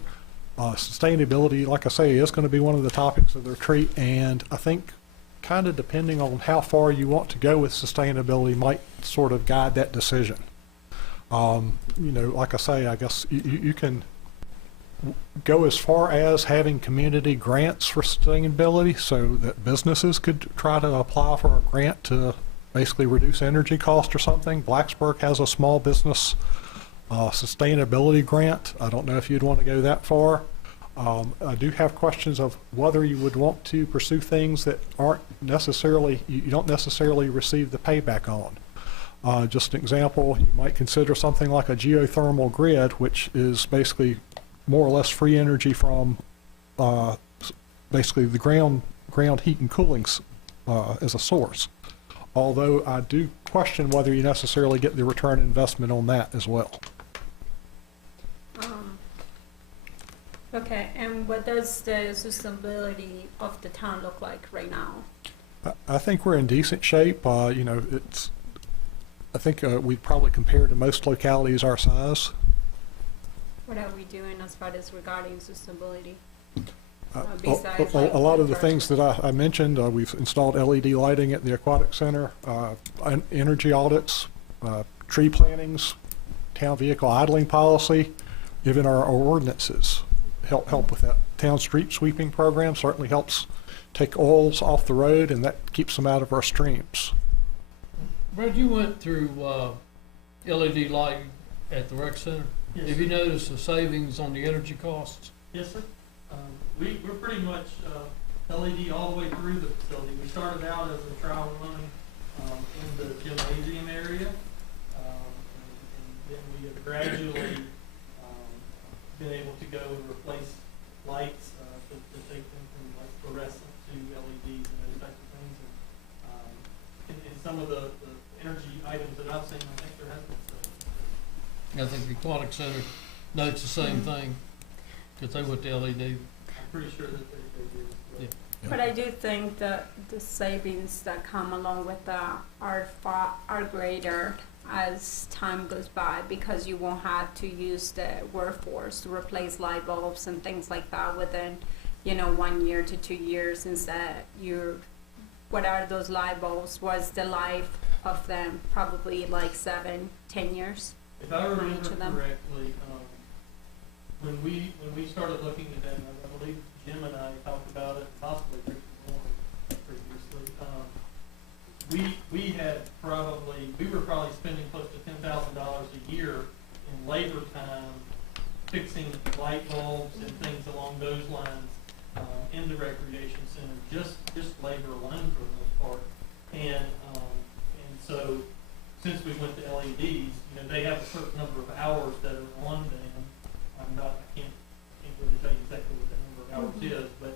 Sustainability, like I say, is going to be one of the topics of the retreat, and I think kind of depending on how far you want to go with sustainability might sort of guide that decision. You know, like I say, I guess you can go as far as having community grants for sustainability so that businesses could try to apply for a grant to basically reduce energy cost or something. Blacksburg has a small business sustainability grant. I don't know if you'd want to go that far. I do have questions of whether you would want to pursue things that aren't necessarily, you don't necessarily receive the payback on. Just an example, you might consider something like a geothermal grid, which is basically more or less free energy from basically the ground heat and cooling as a source. Although I do question whether you necessarily get the return on investment on that as well. Okay, and what does the sustainability of the town look like right now? I think we're in decent shape. You know, I think we'd probably compare to most localities our size. What are we doing as far as regarding sustainability? A lot of the things that I mentioned, we've installed LED lighting at the aquatic center, energy audits, tree plantings, town vehicle idling policy, even our ordinances help with that. Town street sweeping program certainly helps take oils off the road, and that keeps them out of our streams. Brad, you went through LED lighting at the rec center. Yes, Have you noticed the savings on the energy costs? Yes, sir. We're pretty much LED all the way through the facility. We started out as a trial run in the gymnasium area, and then we have gradually been able to go and replace lights to take them from like fluorescent to LEDs and those types of things. And in some of the energy items that I've seen, I think there has been savings. I think the aquatic center notes the same thing, because they went to LED. I'm pretty sure that they did. Yeah. But I do think that the savings that come along with that are greater as time goes by, because you won't have to use the workforce to replace light bulbs and things like that within, 1 year to 2 years. Instead, what are those light bulbs? Was the life of them probably like 7-10 years? If I remember correctly, when we started looking at that, and I believe Jim and I talked about it, possibly Richard previously, we were probably spending close to $10,000 a year in labor time fixing light bulbs and things along those lines in the recreation center, just labor alone for the most part. And so since we went to LEDs, they have a certain number of hours that are on them. I can't really tell you exactly what that number of hours is, but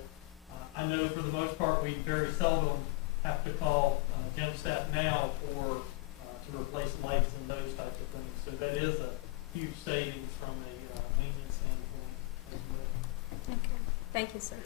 I know for the most part we very seldom have to call gym staff now to replace lights and those types of things. So that is a huge savings from a maintenance standpoint as well. Okay. Thank you, sir.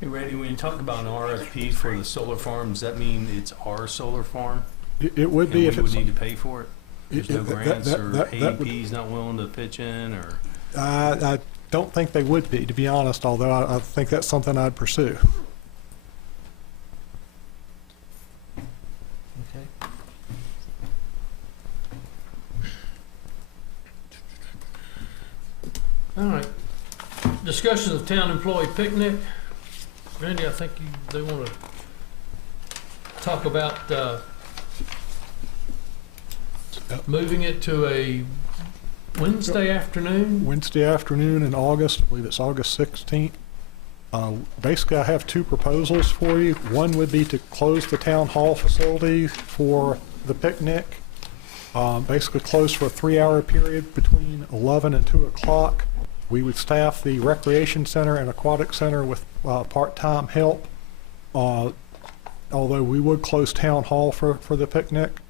Hey, Randy, when you talk about an RFP for the solar farm, does that mean it's our solar farm? It would be if we would it's, need to pay for it? There's no grants, or AEP's not willing to pitch in, or? I don't think they would be, to be honest, although I think that's something I'd pursue. Okay. All right. Discussion of town employee picnic. Randy, I think they want to talk about moving it to a Wednesday afternoon. Wednesday afternoon in August, I believe it's August 16th. Basically, I have two proposals for you. One would be to close the town hall facility for the picnic. Basically close for a 3-hour period between 11 and 2 o'clock. We would staff the recreation center and aquatic center with part-time help, although we would close town hall for the picnic.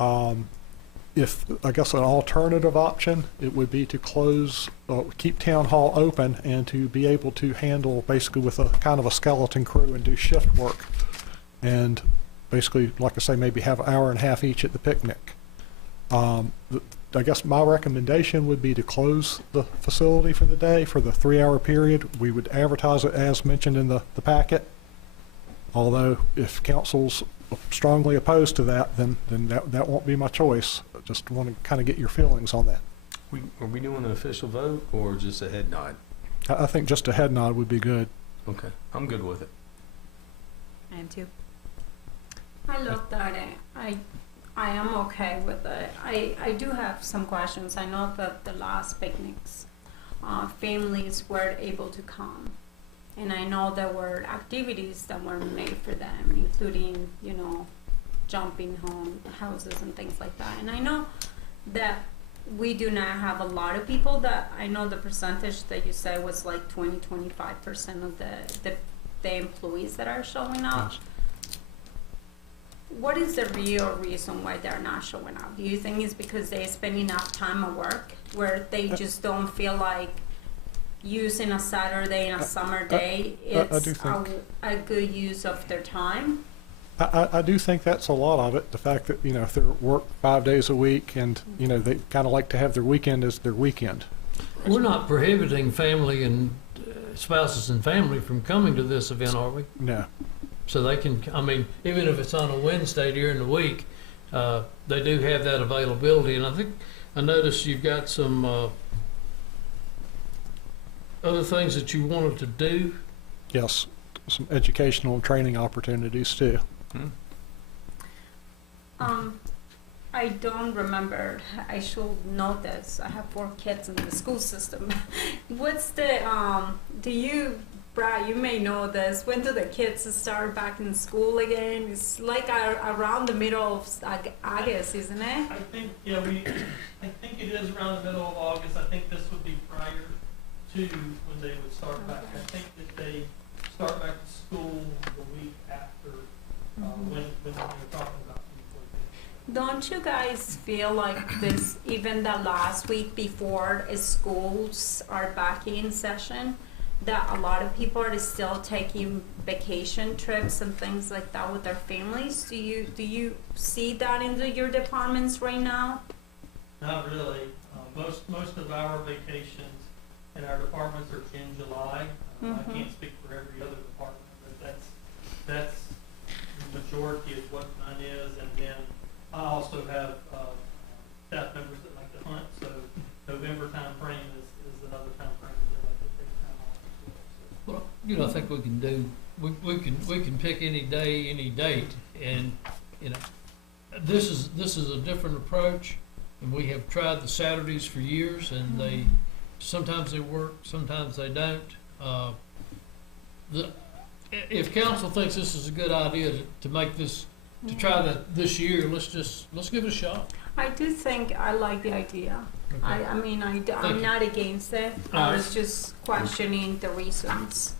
If, I guess, an alternative option, it would be to close, keep town hall open and to be able to handle basically with a kind of a skeleton crew and do shift work. And basically, like I say, maybe have an hour and a half each at the picnic. I guess my recommendation would be to close the facility for the day for the 3-hour period. We would advertise it as mentioned in the packet. Although if council's strongly opposed to that, then that won't be my choice. I just want to kind of get your feelings on that. Are we doing an official vote or just a head nod? I think just a head nod would be good. Okay, I'm good with it. I am too. I looked at it. I am okay with it. I do have some questions. I know that the last picnics, families were able to come. And I know there were activities that were made for them, including, you know, jumping houses and things like that. And I know that we do not have a lot of people that, I know the percentage that you said was like 20-25% of the employees that are showing up. Yes. What is the real reason why they're not showing up? Do you think it's because they spend enough time at work where they just don't feel like using a Saturday and a summer day it's a good use of their time? I do think that's a lot of it. The fact that, you know, if they're at work 5 days a week and, you know, they kind of like to have their weekend as their weekend. We're not prohibiting family and spouses and family from coming to this event, are we? No. So they can, I mean, even if it's on a Wednesday during the week, they do have that availability. And I think, I noticed you've got some other things that you wanted to do. Yes, some educational and training opportunities too. I don't remember. I should know this. I have 4 kids in the school system. What's the, Brad, you may know this. When do the kids start back in school again? It's like around the middle of August, isn't it? I think, yeah, I think it is around the middle of August. I think this would be prior to when they would start back. I think that they start back to school the week after when they were talking about people. Don't you guys feel like this, even the last week before schools are back in session, that a lot of people are still taking vacation trips and things like that with their families? Do you see that in your departments right now? Not really. Most of our vacations in our departments are in July. I can't speak for every other department, but that's the majority of what mine is. And then I also have staff members that like to hunt, so November time frame is another time frame that they like to take time off as well. Well, you know, I think we can do, we can pick any day, any date, and, you know, this is a different approach, and we have tried the Saturdays for years, and sometimes they work, sometimes they don't. If council thinks this is a good idea to make this, to try that this year, let's give it a shot. I do think I like the idea. Okay. I'm not against it. I was just questioning the reasons.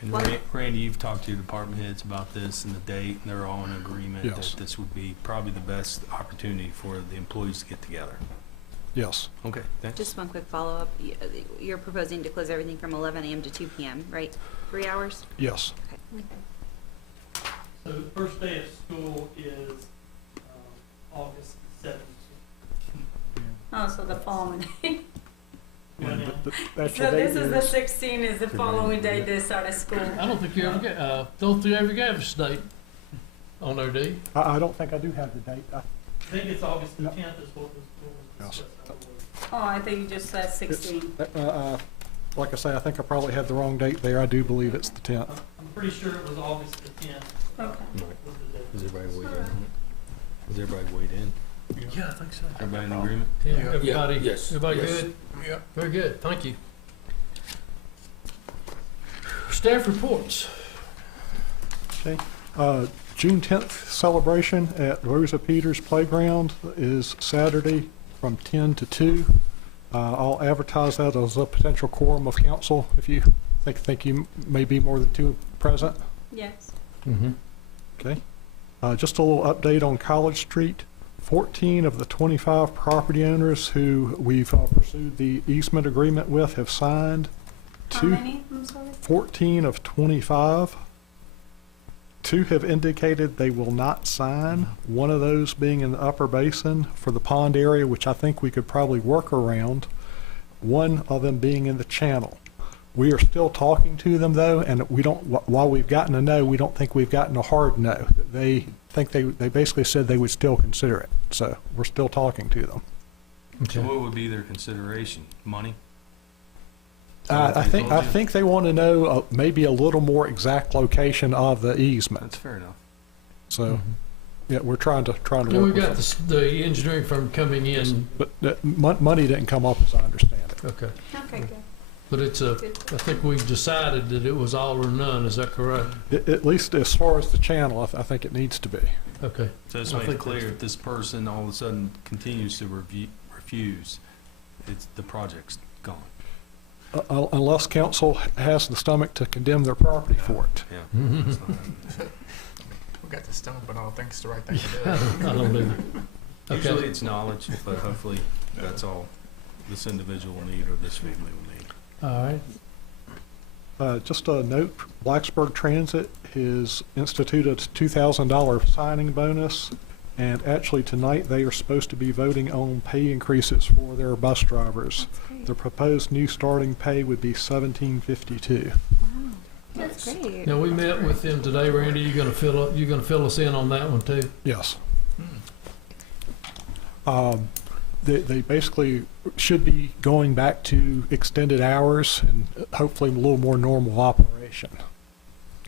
And Randy, you've talked to your department heads about this and the date, and they're all in agreement that this would be probably the best opportunity for the employees to get together. Yes. Okay, thanks. Just one quick follow-up. You're proposing to close everything from 11 a.m. to 2 p.m., right? 3 hours? Yes. Okay. So the first day of school is August 17th. Oh, so the following day. Yeah, So this is the 16th, is the following day they start school. I don't think you ever get, don't you ever gave us a date on there, do you? I don't think I do have the date. I think it's August the 10th is what was discussed. Oh, I think you just said 16. like I say, I think I probably had the wrong date there. I do believe it's the 10th. I'm pretty sure it was August the 10th. Okay. Is everybody weighed in? Is everybody weighed in? Yeah, I think so. Everybody in agreement? Yeah, everybody, Yes. everybody Yes. good? Yeah. Very good, thank you. Staff reports. Okay. June 10th celebration at Rosa Peters Playground is Saturday from 10 to 2. I'll advertise that as a potential quorum of council if you think you may be more than 2 present. Yes. Mm-hmm. Okay. Just a little update on College Street. 14 of the 25 property owners who we've pursued the easement agreement with have signed. How many? I'm sorry. 14 of 25. 2 have indicated they will not sign, one of those being in the upper basin for the pond area, which I think we could probably work around, one of them being in the channel. We are still talking to them though, and we don't, while we've gotten a no, we don't think we've gotten a hard no. They think they basically said they would still consider it, so we're still talking to them. So what would be their consideration? Money? I think they want to know maybe a little more exact location of the easement. That's fair enough. So, yeah, we're trying to work And we with got them. the engineering firm coming in. But money didn't come up as I understand it. Okay. Okay, good. But it's I think we've decided that it was all or none, is that correct? At least as far as the channel, I think it needs to be. Okay. So just I make it think clear, that's- if this person all of a sudden continues to refuse, the project's gone. Unless council has the stomach to condemn their property for it. Yeah. Mhm. It's not- We got the stomach, but I don't think it's the right thing to I don't either. Usually Okay. it's knowledge, but hopefully that's all this individual will need or this family will need. All right. Just a note, Blacksburg Transit has instituted a $2,000 signing bonus, and actually tonight they are supposed to be voting on pay increases for their bus drivers. The proposed new starting pay would be $17.52. Wow, that's great. Now, we met with them today, Randy. You're gonna fill us in on that one too? Yes. They basically should be going back to extended hours and hopefully a little more normal operation.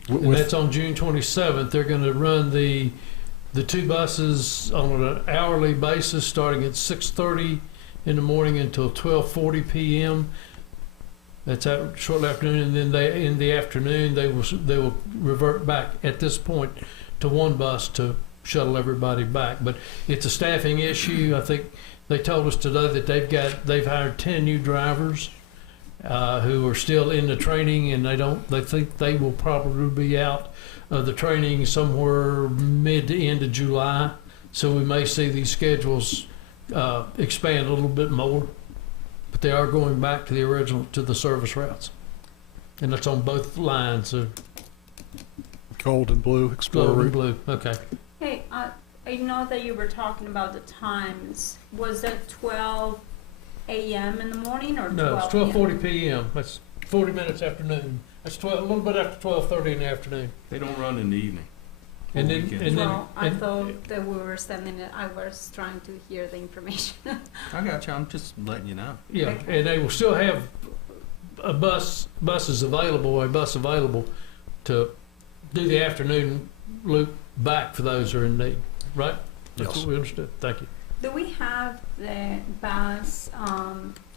And that's on June 27th. They're gonna run the 2 buses on an hourly basis, starting at 6:30 in the morning until 12:40 p.m. That's shortly afternoon, and then in the afternoon they will revert back at this point to 1 bus to shuttle everybody back. But it's a staffing issue. I think they told us today that they've hired 10 new drivers who are still in the training, and they think they will probably be out of the training somewhere mid to end of July. So we may see these schedules expand a little bit more, but they are going back to the service routes, and that's on both lines of Gold and blue Explorer Gold and route. Blue. Okay. Hey, I know that you were talking about the times. Was that 12 a.m. in the morning or 12 No, it's 12:40 p.m. That's 40 minutes after noon. That's a little bit after 12:30 in the afternoon. They don't run in the evening. And then, Weekends. and then, Well, I and- thought that we were sending it. I was trying to hear the information. I got you. I'm just letting you know. yeah, and they will still have a bus available to do the afternoon loop back for those who are in need, right? That's Yes. what we understood. Thank you. Do we have the bus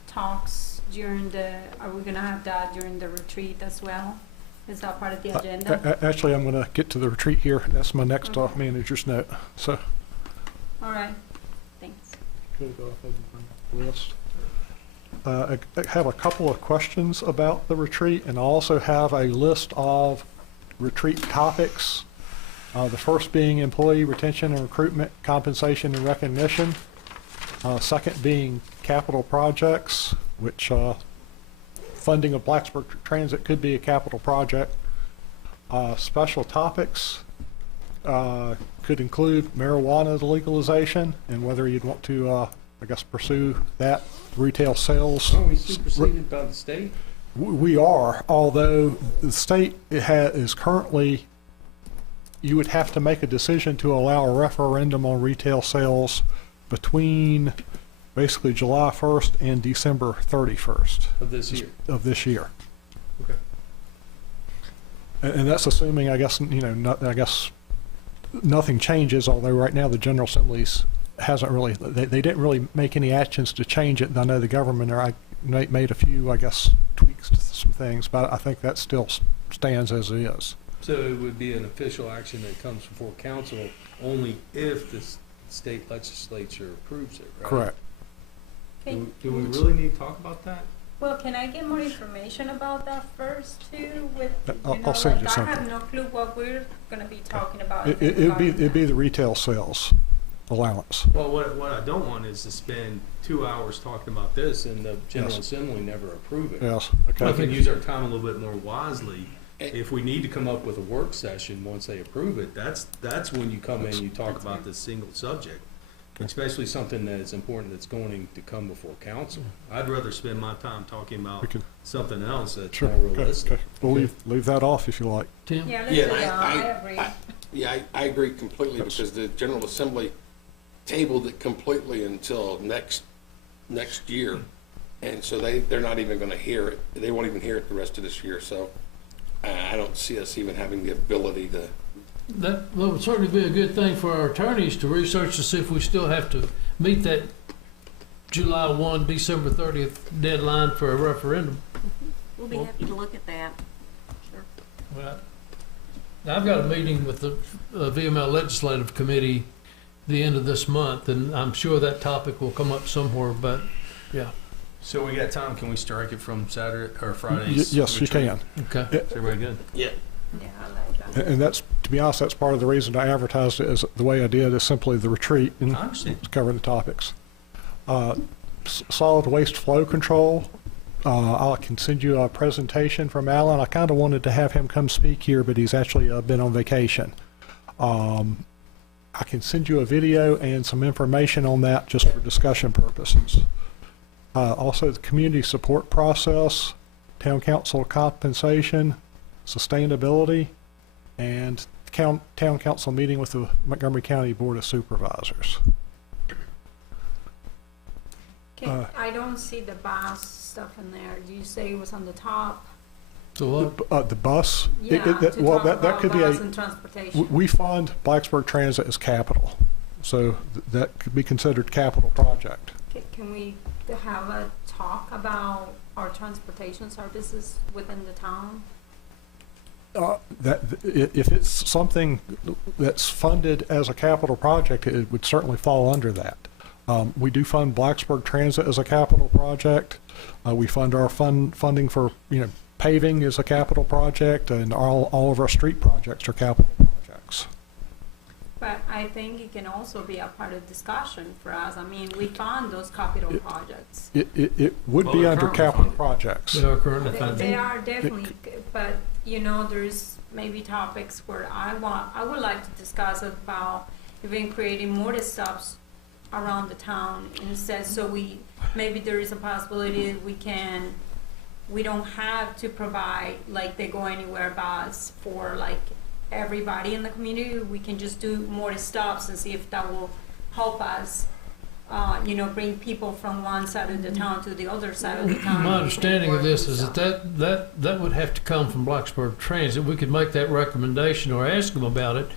talks during are we going to have that during the retreat as well? Is that part of the agenda? Actually, I'm going to get to the retreat here. That's my next Okay. manager's note. So, All right. Thanks. could go ahead and bring up the list. I have a couple of questions about the retreat, and I also have a list of retreat topics. The first being employee retention and recruitment, compensation and recognition. Second being capital projects, which funding of Blacksburg Transit could be a capital project. Special topics could include marijuana legalization and whether you'd want to, I guess, pursue that, retail sales. Aren't we superseded by the state? We are, although the state is currently, you would have to make a decision to allow a referendum on retail sales between basically July 1st and December 31st Of this year. of this year. Okay. And that's assuming, I guess, I guess nothing changes, although right now the General Assembly's hasn't really, they didn't really make any actions to change it. And I know the government made a few, I guess, tweaks to some things, but I think that still stands as it is. So it would be an official action that comes before council only if the state legislature approves it, right? Correct. Do we really need to talk about that? Well, can I get more information about that first too? I'll send you I something. have no clue what we're gonna be talking about. It'd be the retail sales allowance. Well, what I don't want is to spend 2 hours talking about this and the General Yes. Assembly never approve it. Yes, We okay. can use our time a little bit more wisely. If we need to come up with a work session, once they approve it, that's when you come in and you talk about this single subject, especially something that is important that's going to come before council. I'd rather spend my time talking about something else that's Sure, more okay, realistic. okay. We'll leave that off if you like. Tim? Yeah, Yeah, I agree. I agree completely, because the General Assembly tabled it completely until next year. And so they're not even gonna hear it. They won't even hear it the rest of this year, so I don't see us even having the ability to. That would certainly be a good thing for our attorneys to research to see if we still have to meet that July 1, December 30th deadline for a referendum. We'll be happy to look at that. Sure. Well, I've got a meeting with the VML Legislative Committee the end of this month, and I'm sure that topic will come up somewhere, but, yeah. So we got time, can we strike it from Saturday or Fridays? Yes, you can. Okay. Is everybody good? Yeah. Yeah, I like that. And that's, to be honest, that's part of the reason I advertised it as the way I did, is simply the retreat and I understand. covering the topics. Solid waste flow control. I can send you a presentation from Alan. I kind of wanted to have him come speak here, but he's actually been on vacation. I can send you a video and some information on that just for discussion purposes. Also, the community support process, town council compensation, sustainability, and town council meeting with the Montgomery County Board of Supervisors. Okay, I don't see the bus stuff in there. Do you say it was on the top? So what? The bus, Yeah, that could be bus and transportation. we fund Blacksburg Transit as capital, so that could be considered capital project. Can we have a talk about our transportation services within the town? If it's something that's funded as a capital project, it would certainly fall under that. We do fund Blacksburg Transit as a capital project. We fund our funding for, paving is a capital project, and all of our street projects are capital projects. But I think it can also be a part of discussion for us. I mean, we fund those capital projects. It would be under capital projects. They are currently funded. They are definitely, but there's maybe topics where I would like to discuss about even creating more stops around the town instead, so maybe there is a possibility we don't have to provide like the Go Anywhere bus for like everybody in the community. We can just do more stops and see if that will help us, bring people from one side of the town to the other side of the town. My understanding of this is that would have to come from Blacksburg Transit. We could make that recommendation or ask them about it,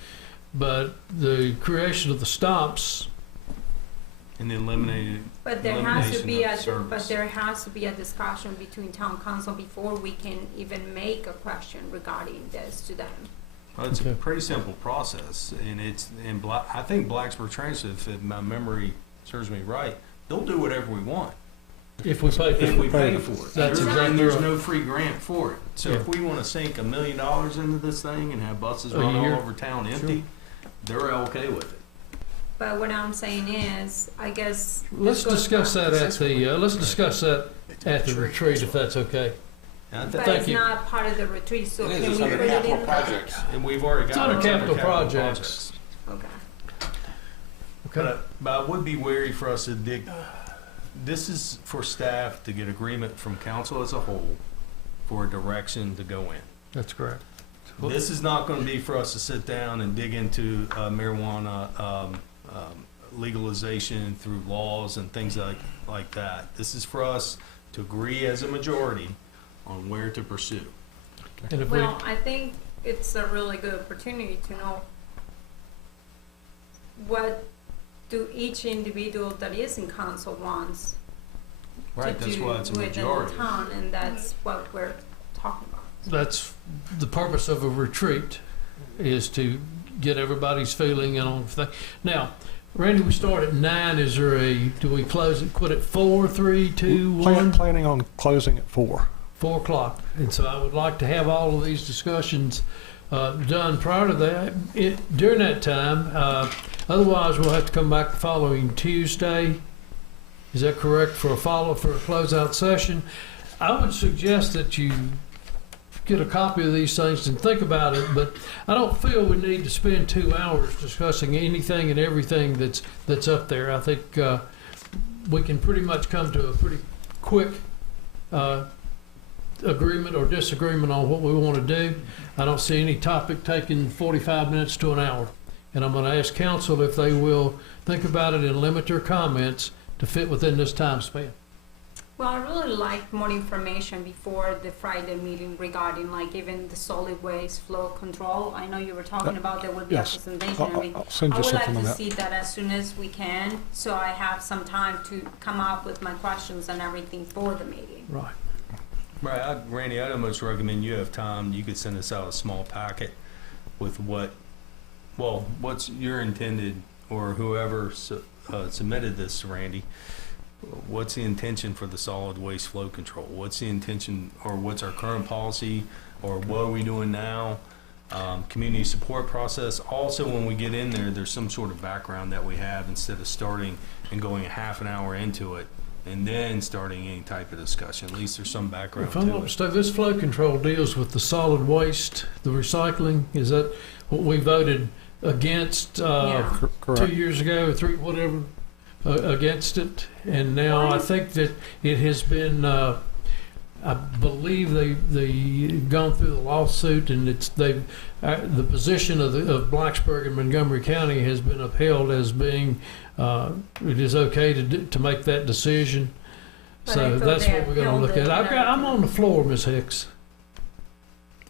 but the creation of the stops. And then eliminated. But there has to be a a discussion between town council before we can even make a question regarding this to them. Well, it's a pretty simple process, and I think Blacksburg Transit, if my memory serves me right, they'll do whatever we want. If we pay for it. That's exactly There's right. no free grant for it. So if we want to sink $1 million into this thing and have buses run all over town empty, they're okay with it. But what I'm saying is, I guess. Let's discuss that at the retreat, if that's okay. But it's not part of the retreat, so can we put it in? Projects. And we've already got It's under capital projects. Okay. But I would be wary for us to dig. This is for staff to get agreement from council as a whole for a direction to go in. That's correct. This is not going to be for us to sit down and dig into marijuana legalization through laws and things like that. This is for us to agree as a majority on where to pursue. And if Well, I think it's a really good opportunity to know what do each individual that is in council wants Right, to that's do why it's a within the majority. town, and that's what we're talking about. that's the purpose of a retreat, is to get everybody's feeling and all of that. Now, Randy, we start at 9. Is there do we close it, quit at 4, 3, 2, 1? Planning on closing at 4. 4 o'clock. And so I would like to have all of these discussions done prior to that, during that time. Otherwise, we'll have to come back the following Tuesday. Is that correct, for a closeout session? I would suggest that you get a copy of these things and think about it, but I don't feel we need to spend 2 hours discussing anything and everything that's up there. I think we can pretty much come to a pretty quick agreement or disagreement on what we want to do. I don't see any topic taking 45 minutes to an hour. And I'm going to ask council if they will think about it and limit their comments to fit within this time span. Well, I really like more information before the Friday meeting regarding like even the solid waste flow control. I know you were talking about there would be yes. a presentation and everything. I'll send you I would like something on to that. see that as soon as we can, so I have some time to come up with my questions and everything for the meeting. Right. Right, Randy, I'd almost recommend you have time, you could send us out a small packet with what's your intended, or whoever submitted this, Randy, what's the intention for the solid waste flow control? What's the intention, or what's our current policy, or what are we doing now? Community support process. Also, when we get in there, there's some sort of background that we have instead of starting and going a half an hour into it and then starting any type of discussion. At least there's some background If I'm not to it. mistaken, this flow control deals with the solid waste, the recycling. Is that what we voted against Yeah. 2 Correct. years ago, 3, whatever, against it? And now I think that it has been, I believe they've gone through the lawsuit, and the position of Blacksburg and Montgomery County has been upheld as being it is okay to make that decision. But I So thought that's they what we're going to upheld look it at. and I'm on the floor, Ms. Hicks.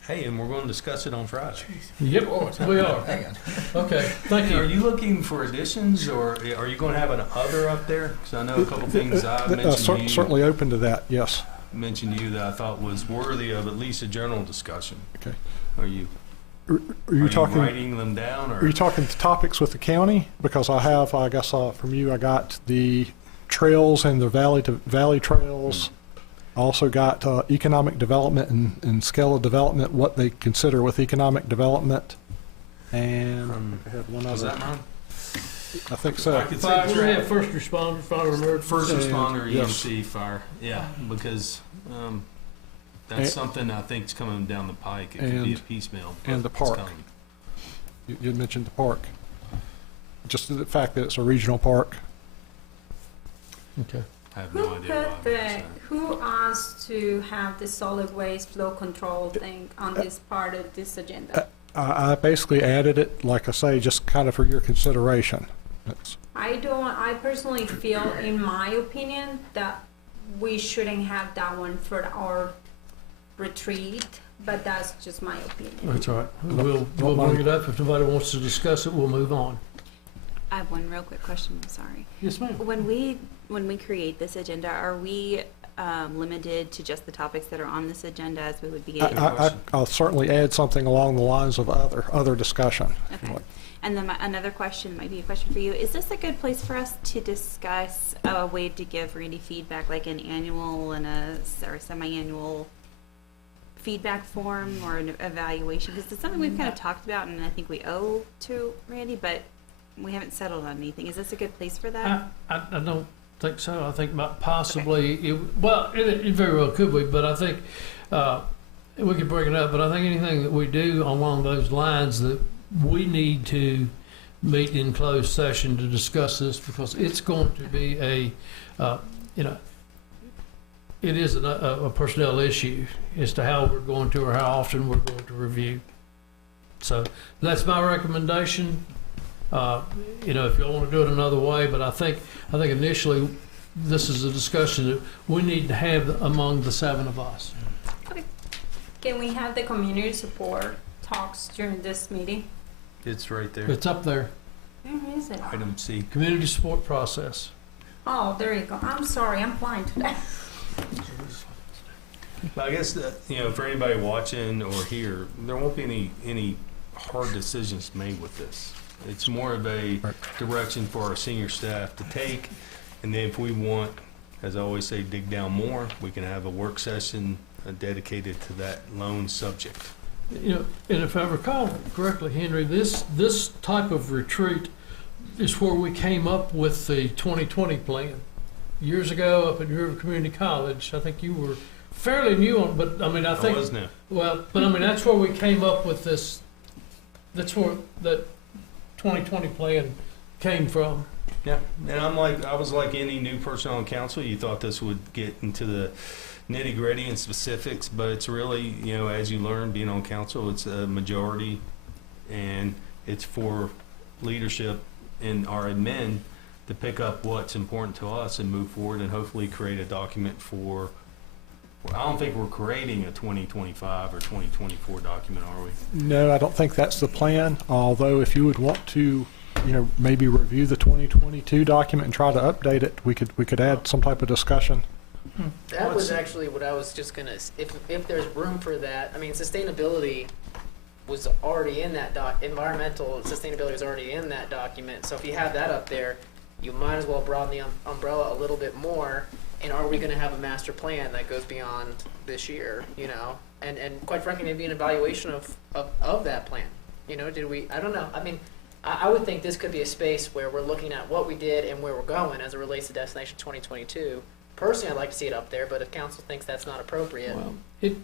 Hey, and we're going to discuss it on Friday. Yep, we are. Hang on. Okay, thank Are you. you looking for additions, or are you going to have an other up there? Because I know a couple things I mentioned Certainly open to that, yes. mentioned to you that I thought was worthy of at least a general discussion. Okay. Are you Are you talking? writing them down, or Are you talking topics with the county? Because I have, I guess, from you, I got the trails and the valley trails. I also got economic development and scale of development, what they consider with economic development. And I had one was other. that mine? I think so. I could say Fire, we have first responder, fire alert. first And- responder, yes. EMC, fire. Yeah, because that's And- something I think is coming down the pike. It could be a And- piecemeal. but and the it's park. coming. You had mentioned the park. Just the fact that it's a regional park. Okay. I have Who no idea why. put who asked to have the solid waste flow control thing on this part of this agenda? I basically added it, like I say, just kind of for your consideration. I personally feel, in my opinion, that we shouldn't have that one for our retreat, but that's just my opinion. That's all right. We'll bring it up. If nobody wants to discuss it, we'll move on. I have one real quick question, I'm sorry. Yes, ma'am. When we create this agenda, are we limited to just the topics that are on this agenda as we would be getting? I'll certainly add something along the lines of other discussion. Okay. And then another question, might be a question for you. Is this a good place for us to discuss a way to give Randy feedback, like an annual and or a semi-annual feedback form or an evaluation? Because it's something we've kind of talked about and I think we owe to Randy, but we haven't settled on anything. Is this a good place for that? I don't think so. I think possibly, it very well could be, but I think we could bring it up. But I think anything that we do along those lines, that we need to meet in closed session to discuss this, because it's going to be it is a personnel issue as to how we're going to, or how often we're going to review. So that's my recommendation. You know, if you want to do it another way, but I think initially this is a discussion that we need to have among the 7 of us. Can we have the community support talks during this meeting? It's right there. It's up there, Where is it? Item C. community support process. Oh, there you go. I'm sorry, I'm blind today. But I guess that, you know, for anybody watching or here, there won't be any hard decisions made with this. It's more of a direction for our senior staff to take, and then if we want, as I always say, dig down more, we can have a work session dedicated to that lone subject. You know, and if I recall correctly, Henry, this type of retreat is where we came up with the 2020 plan. Years ago up at River Community College, I think you were fairly new on, but I mean, I think. I was new. Well, but I mean, that's where we came up with this, that's where that 2020 plan came from. Yeah, and I was like any new person on council, you thought this would get into the nitty gritty and specifics, but it's really, you know, as you learn being on council, it's a majority, and it's for leadership and our admin to pick up what's important to us and move forward and hopefully create a document for, I don't think we're creating a 2025 or 2024 document, are we? No, I don't think that's the plan, although if you would want to, you know, maybe review the 2022 document and try to update it, we could add some type of discussion. That was actually what I was just gonna, if there's room for that, I mean, sustainability was already in that environmental sustainability was already in that document, so if you have that up there, you might as well broaden the umbrella a little bit more, and are we gonna have a master plan that goes beyond this year, you know? And quite frankly, maybe an evaluation of that plan, you know, I don't know, I mean, I would think this could be a space where we're looking at what we did and where we're going as it relates to Destination 2022. Personally, I'd like to see it up there, but if council thinks that's not appropriate. Well, it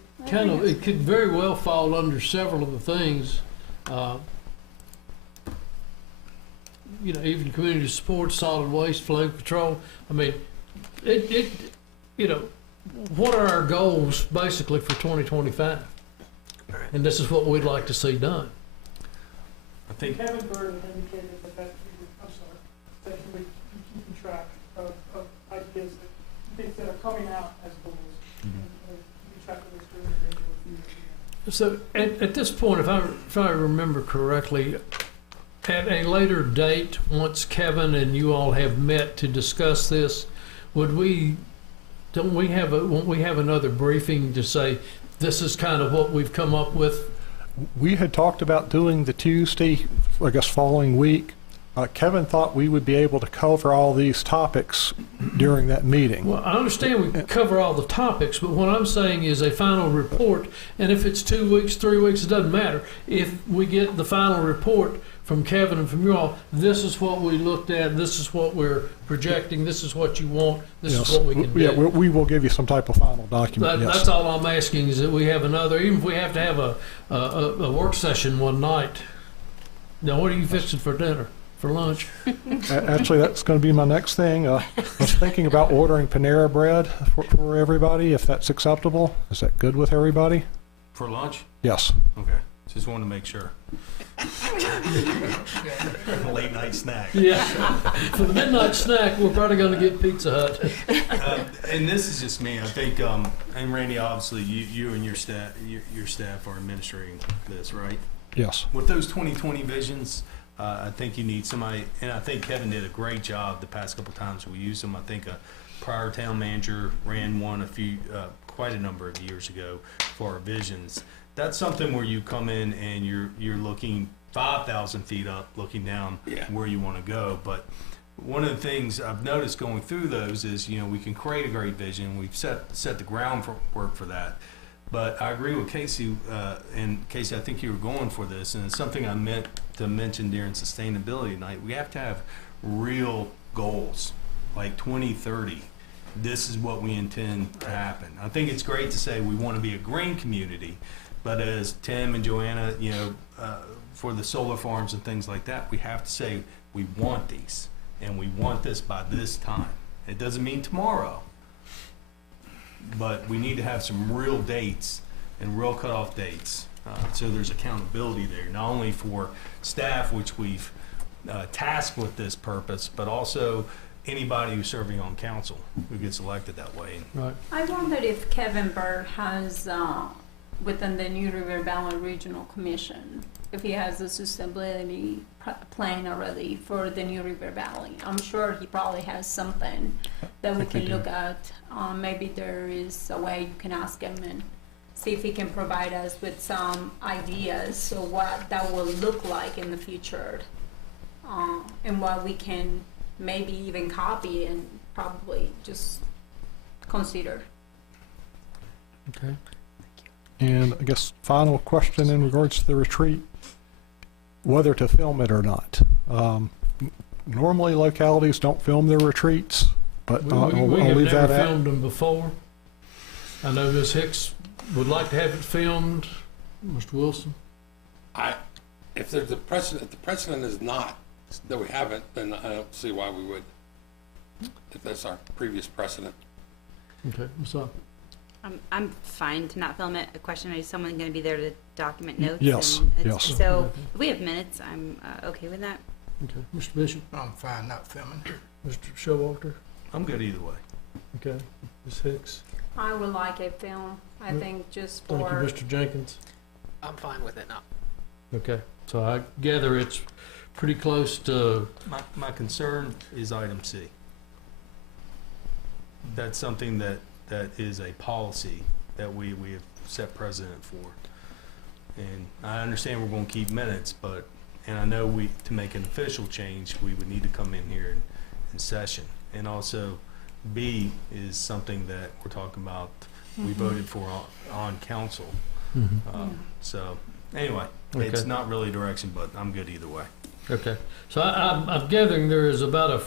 could very well fall under several of the things, you know, even community support, solid waste, flow control. I mean, you know, what are our goals basically for 2025? And this is what we'd like to see done. I think Kevin Bird indicated that he would be keeping track of ideas things that are coming out as goals. So at this point, if I remember correctly, at a later date, once Kevin and you all have met to discuss this, won't we have another briefing to say this is kind of what we've come up with? We had talked about doing the Tuesday, I guess, following week. Kevin thought we would be able to cover all these topics during that meeting. Well, I understand we cover all the topics, but what I'm saying is a final report, and if it's 2 weeks, 3 weeks, it doesn't matter. If we get the final report from Kevin and from you all, this is what we looked at, this is what we're projecting, this is what you want, this is what we can do. Yeah, we will give you some type of final document, yes. That's all I'm asking, is that we have another, even if we have to have a work session one night. Now, what are you fixing for dinner? For lunch? Actually, that's going to be my next thing. I was thinking about ordering Panera bread for everybody, if that's acceptable. Is that good with everybody? for lunch? Yes. Okay, just wanted to make sure. Late night snack. Yeah. For the midnight snack, we're probably going to get Pizza Hut. And this is just me. I think, and Randy, obviously, you and your staff are administering this, right? Yes. With those 2020 visions, I think you need somebody, and I think Kevin did a great job the past couple times we used him. I think a prior town manager ran one quite a number of years ago for our visions. That's something where you come in and you're looking 5,000 feet up, looking down where you want to go. But one of the things I've noticed going through those is, we can create a great vision. We've set the groundwork for that. But I agree with Casey, and Casey, I think you were going for this, and it's something I meant to mention during sustainability night. We have to have real goals, like 2030. This is what we intend to happen. I think it's great to say we want to be a green community, but as Tim and Joanna, for the solar farms and things like that, we have to say we want these, and we want this by this time. It doesn't mean tomorrow, but we need to have some real dates and real cutoff dates, so there's accountability there, not only for staff, which we've tasked with this purpose, but also anybody who's serving on council who gets elected that way. Right. I wonder if Kevin Burr has, within the New River Valley Regional Commission, if he has a sustainability plan already for the New River Valley. I'm sure he probably has something that we can look at. Maybe there is a way you can ask him and see if he can provide us with some ideas of what that will look like in the future, and what we can maybe even copy and probably just consider. Okay. And I guess final question in regards to the retreat, whether to film it or not. Normally localities don't film their retreats, but We I'll have leave never that out. filmed them before. I know Ms. Hicks would like to have it filmed. Mr. Wilson? If there's a precedent, if the precedent is not, that we haven't, then I don't see why we would, if that's our previous precedent. Okay, what's up? I'm fine to not film it. A question, is someone going to be there to document notes? Yes, and yes. So if we have minutes, I'm okay with that. Okay, Mr. Bishop? I'm fine not filming. Mr. Showalter? I'm good either way. Okay, Ms. Hicks? I would like a film, I think, just Thank you, for, Mr. Jenkins. I'm fine with it now. Okay, so I gather it's pretty close to, My concern is item C. That's something that is a policy that we have set precedent for. And I understand we're gonna keep minutes, but, and I know to make an official change, we would need to come in here in session. And also, B is something that we're talking about, we voted for on council. So, anyway, it's Okay. not really direction, but I'm good either way. okay. So I'm gathering there is about a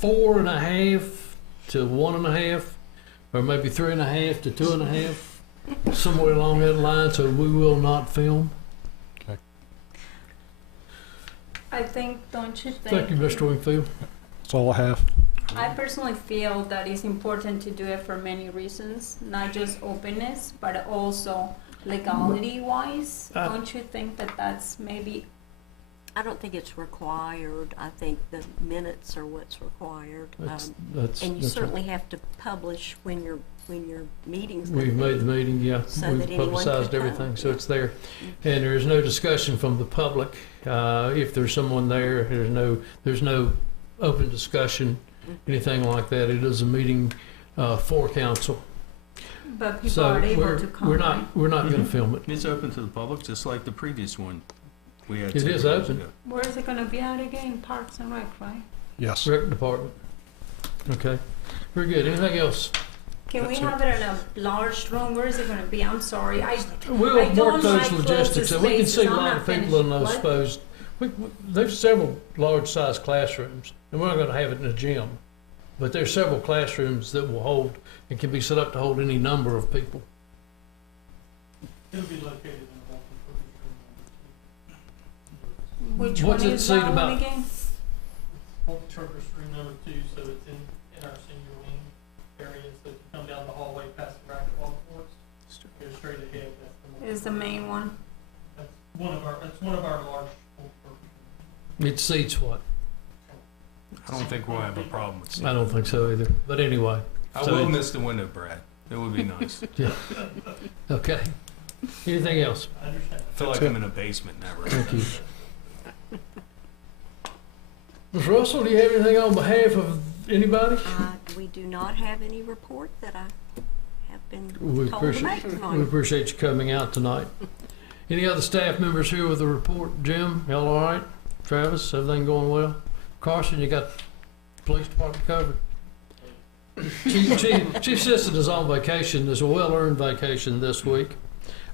4.5 to 1.5, or maybe 3.5 to 2.5, somewhere along that line, so we will not film. I think, don't you think? Thank you, Mr. Wingfield. That's all I have. I personally feel that it's important to do it for many reasons, not just openness, but also legality wise. Don't you think that that's maybe? I don't think it's required. I think the minutes are what's required. And you certainly have to publish when your meetings. We've made the meeting, yeah. So We've that anyone publicized can come. everything, so it's there. And there is no discussion from the public. If there's someone there, there's no open discussion, anything like that. It is a meeting for council. But people So are able to come. we're not going to film it. It's open to the public, just like the previous one we had. It several is years open. ago. Where is it going to be at again? Parks and Rec, right? Yes. Rec department. Okay, very good. Anything else? Can we have it in a large room? Where is it going to be? I'm sorry. We'll I work don't those like logistics, closed and we can see a spaces. I'm lot not of people finished. in those What? exposed. There's several large-sized classrooms, and we're not going to have it in a gym, but there's several classrooms that will hold and can be set up to hold any number of people. It'll be located in a Which What's one it is seat that one about? again? multi-purpose room number 2, so it's in our senior wing area. So if you come down the hallway past the racquetball courts, go straight ahead. Is the main one? That's one of our large multi-purpose rooms. It seats what? I don't think we'll have a problem with I don't think so either. But anyway. I so will it- miss the window, Brad. It would be nice. Okay. Anything else? I understand. I feel like I'm in a basement now, right? Thank you. Ms. Russell, do you have anything on behalf of anybody? We do not have any report that I have been We told to appreciate, make we tonight. appreciate you coming out tonight. Any other staff members here with a report? Jim, y'all all right? Travis, everything going well? Carson, you got police department covered? Chief Assistant is on vacation. There's a well-earned vacation this week.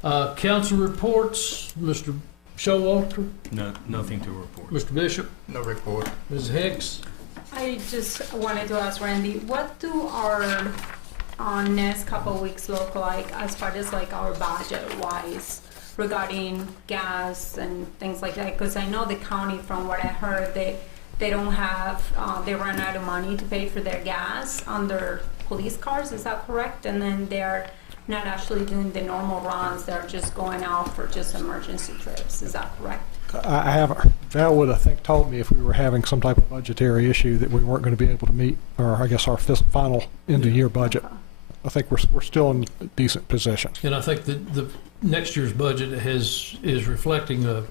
Council reports, Mr. Showalter, No, nothing to report. Mr. Bishop, No report. Ms. Hicks. I just wanted to ask Randy, what do our next couple of weeks look like as far as like our budget wise regarding gas and things like that? Because I know the county, from what I heard, they don't have, they run out of money to pay for their gas on their police cars, is that correct? And then they're not actually doing the normal runs, they're just going out for just emergency trips, is that correct? I haven't, Val would, I think, told me if we were having some type of budgetary issue that we weren't going to be able to meet, or I guess our final end-of-year budget. I think we're still in a decent position. And I think that the next year's budget is reflecting the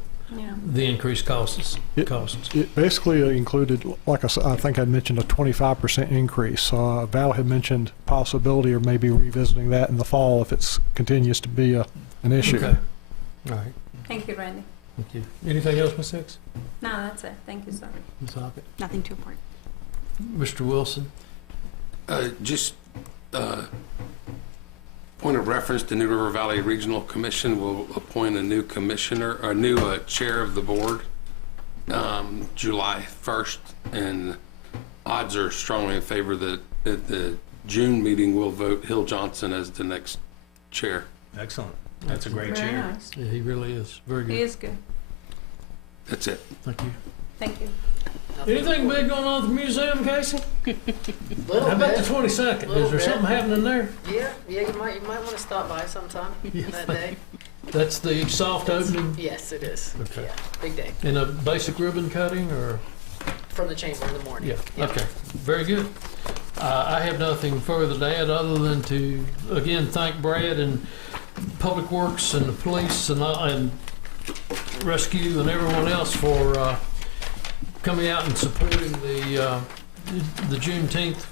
increased costs. It basically included, like I think I mentioned, a 25% increase. Val had mentioned possibility of maybe revisiting that in the fall if it continues to be an issue. Okay. All right. Thank you, Randy. Thank you. Anything else, Ms. Hicks? No, that's it. Thank you, sir. Ms. Hockett? Nothing to report. Mr. Wilson? Just point of reference, the New River Valley Regional Commission will appoint a new commissioner, or a new chair of the board, July 1st, and odds are strongly in favor that at the June meeting we'll vote Hill Johnson as the next chair. Excellent. That's a great Very chair. nice. Yeah, he really is. Very good. He is good. That's it. Thank you. Thank you. Anything big going on at the museum, Casey? Little How about bit. the 22nd? Little Is there bit. something happening there? Yeah, you might want to stop by sometime that day. That's the soft opening? Yes, it is. Okay. Yeah, big day. In a basic ribbon cutting, or? From the chamber in the morning. Yeah, okay, very good. I have nothing further to add other than to, again, thank Brad and Public Works and the police and Rescue and everyone else for coming out and supporting the Juneteenth,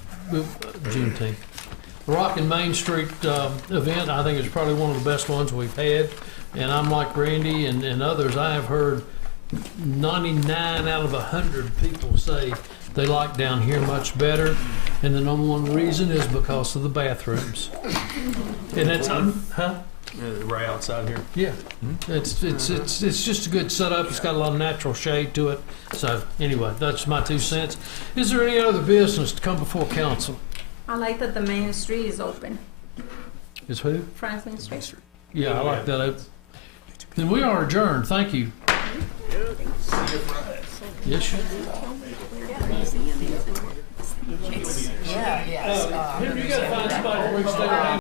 Rockin' Main Street event. I think it's probably one of the best ones we've had. And I'm like Randy and others, I have heard 99 out of 100 people say they like down here much better, and the number one reason is because of the bathrooms. And it's Right outside here. yeah, it's just a good setup. It's got a lot of natural shade to it. So anyway, that's my 2 cents. Is there any other business to come before council? I like that the main street is open. Is who? Franklin Street. Yeah, I like that. Then we are adjourned. Thank you. Yes, you. Yeah, yes. Henry, you gotta find somebody to reach there.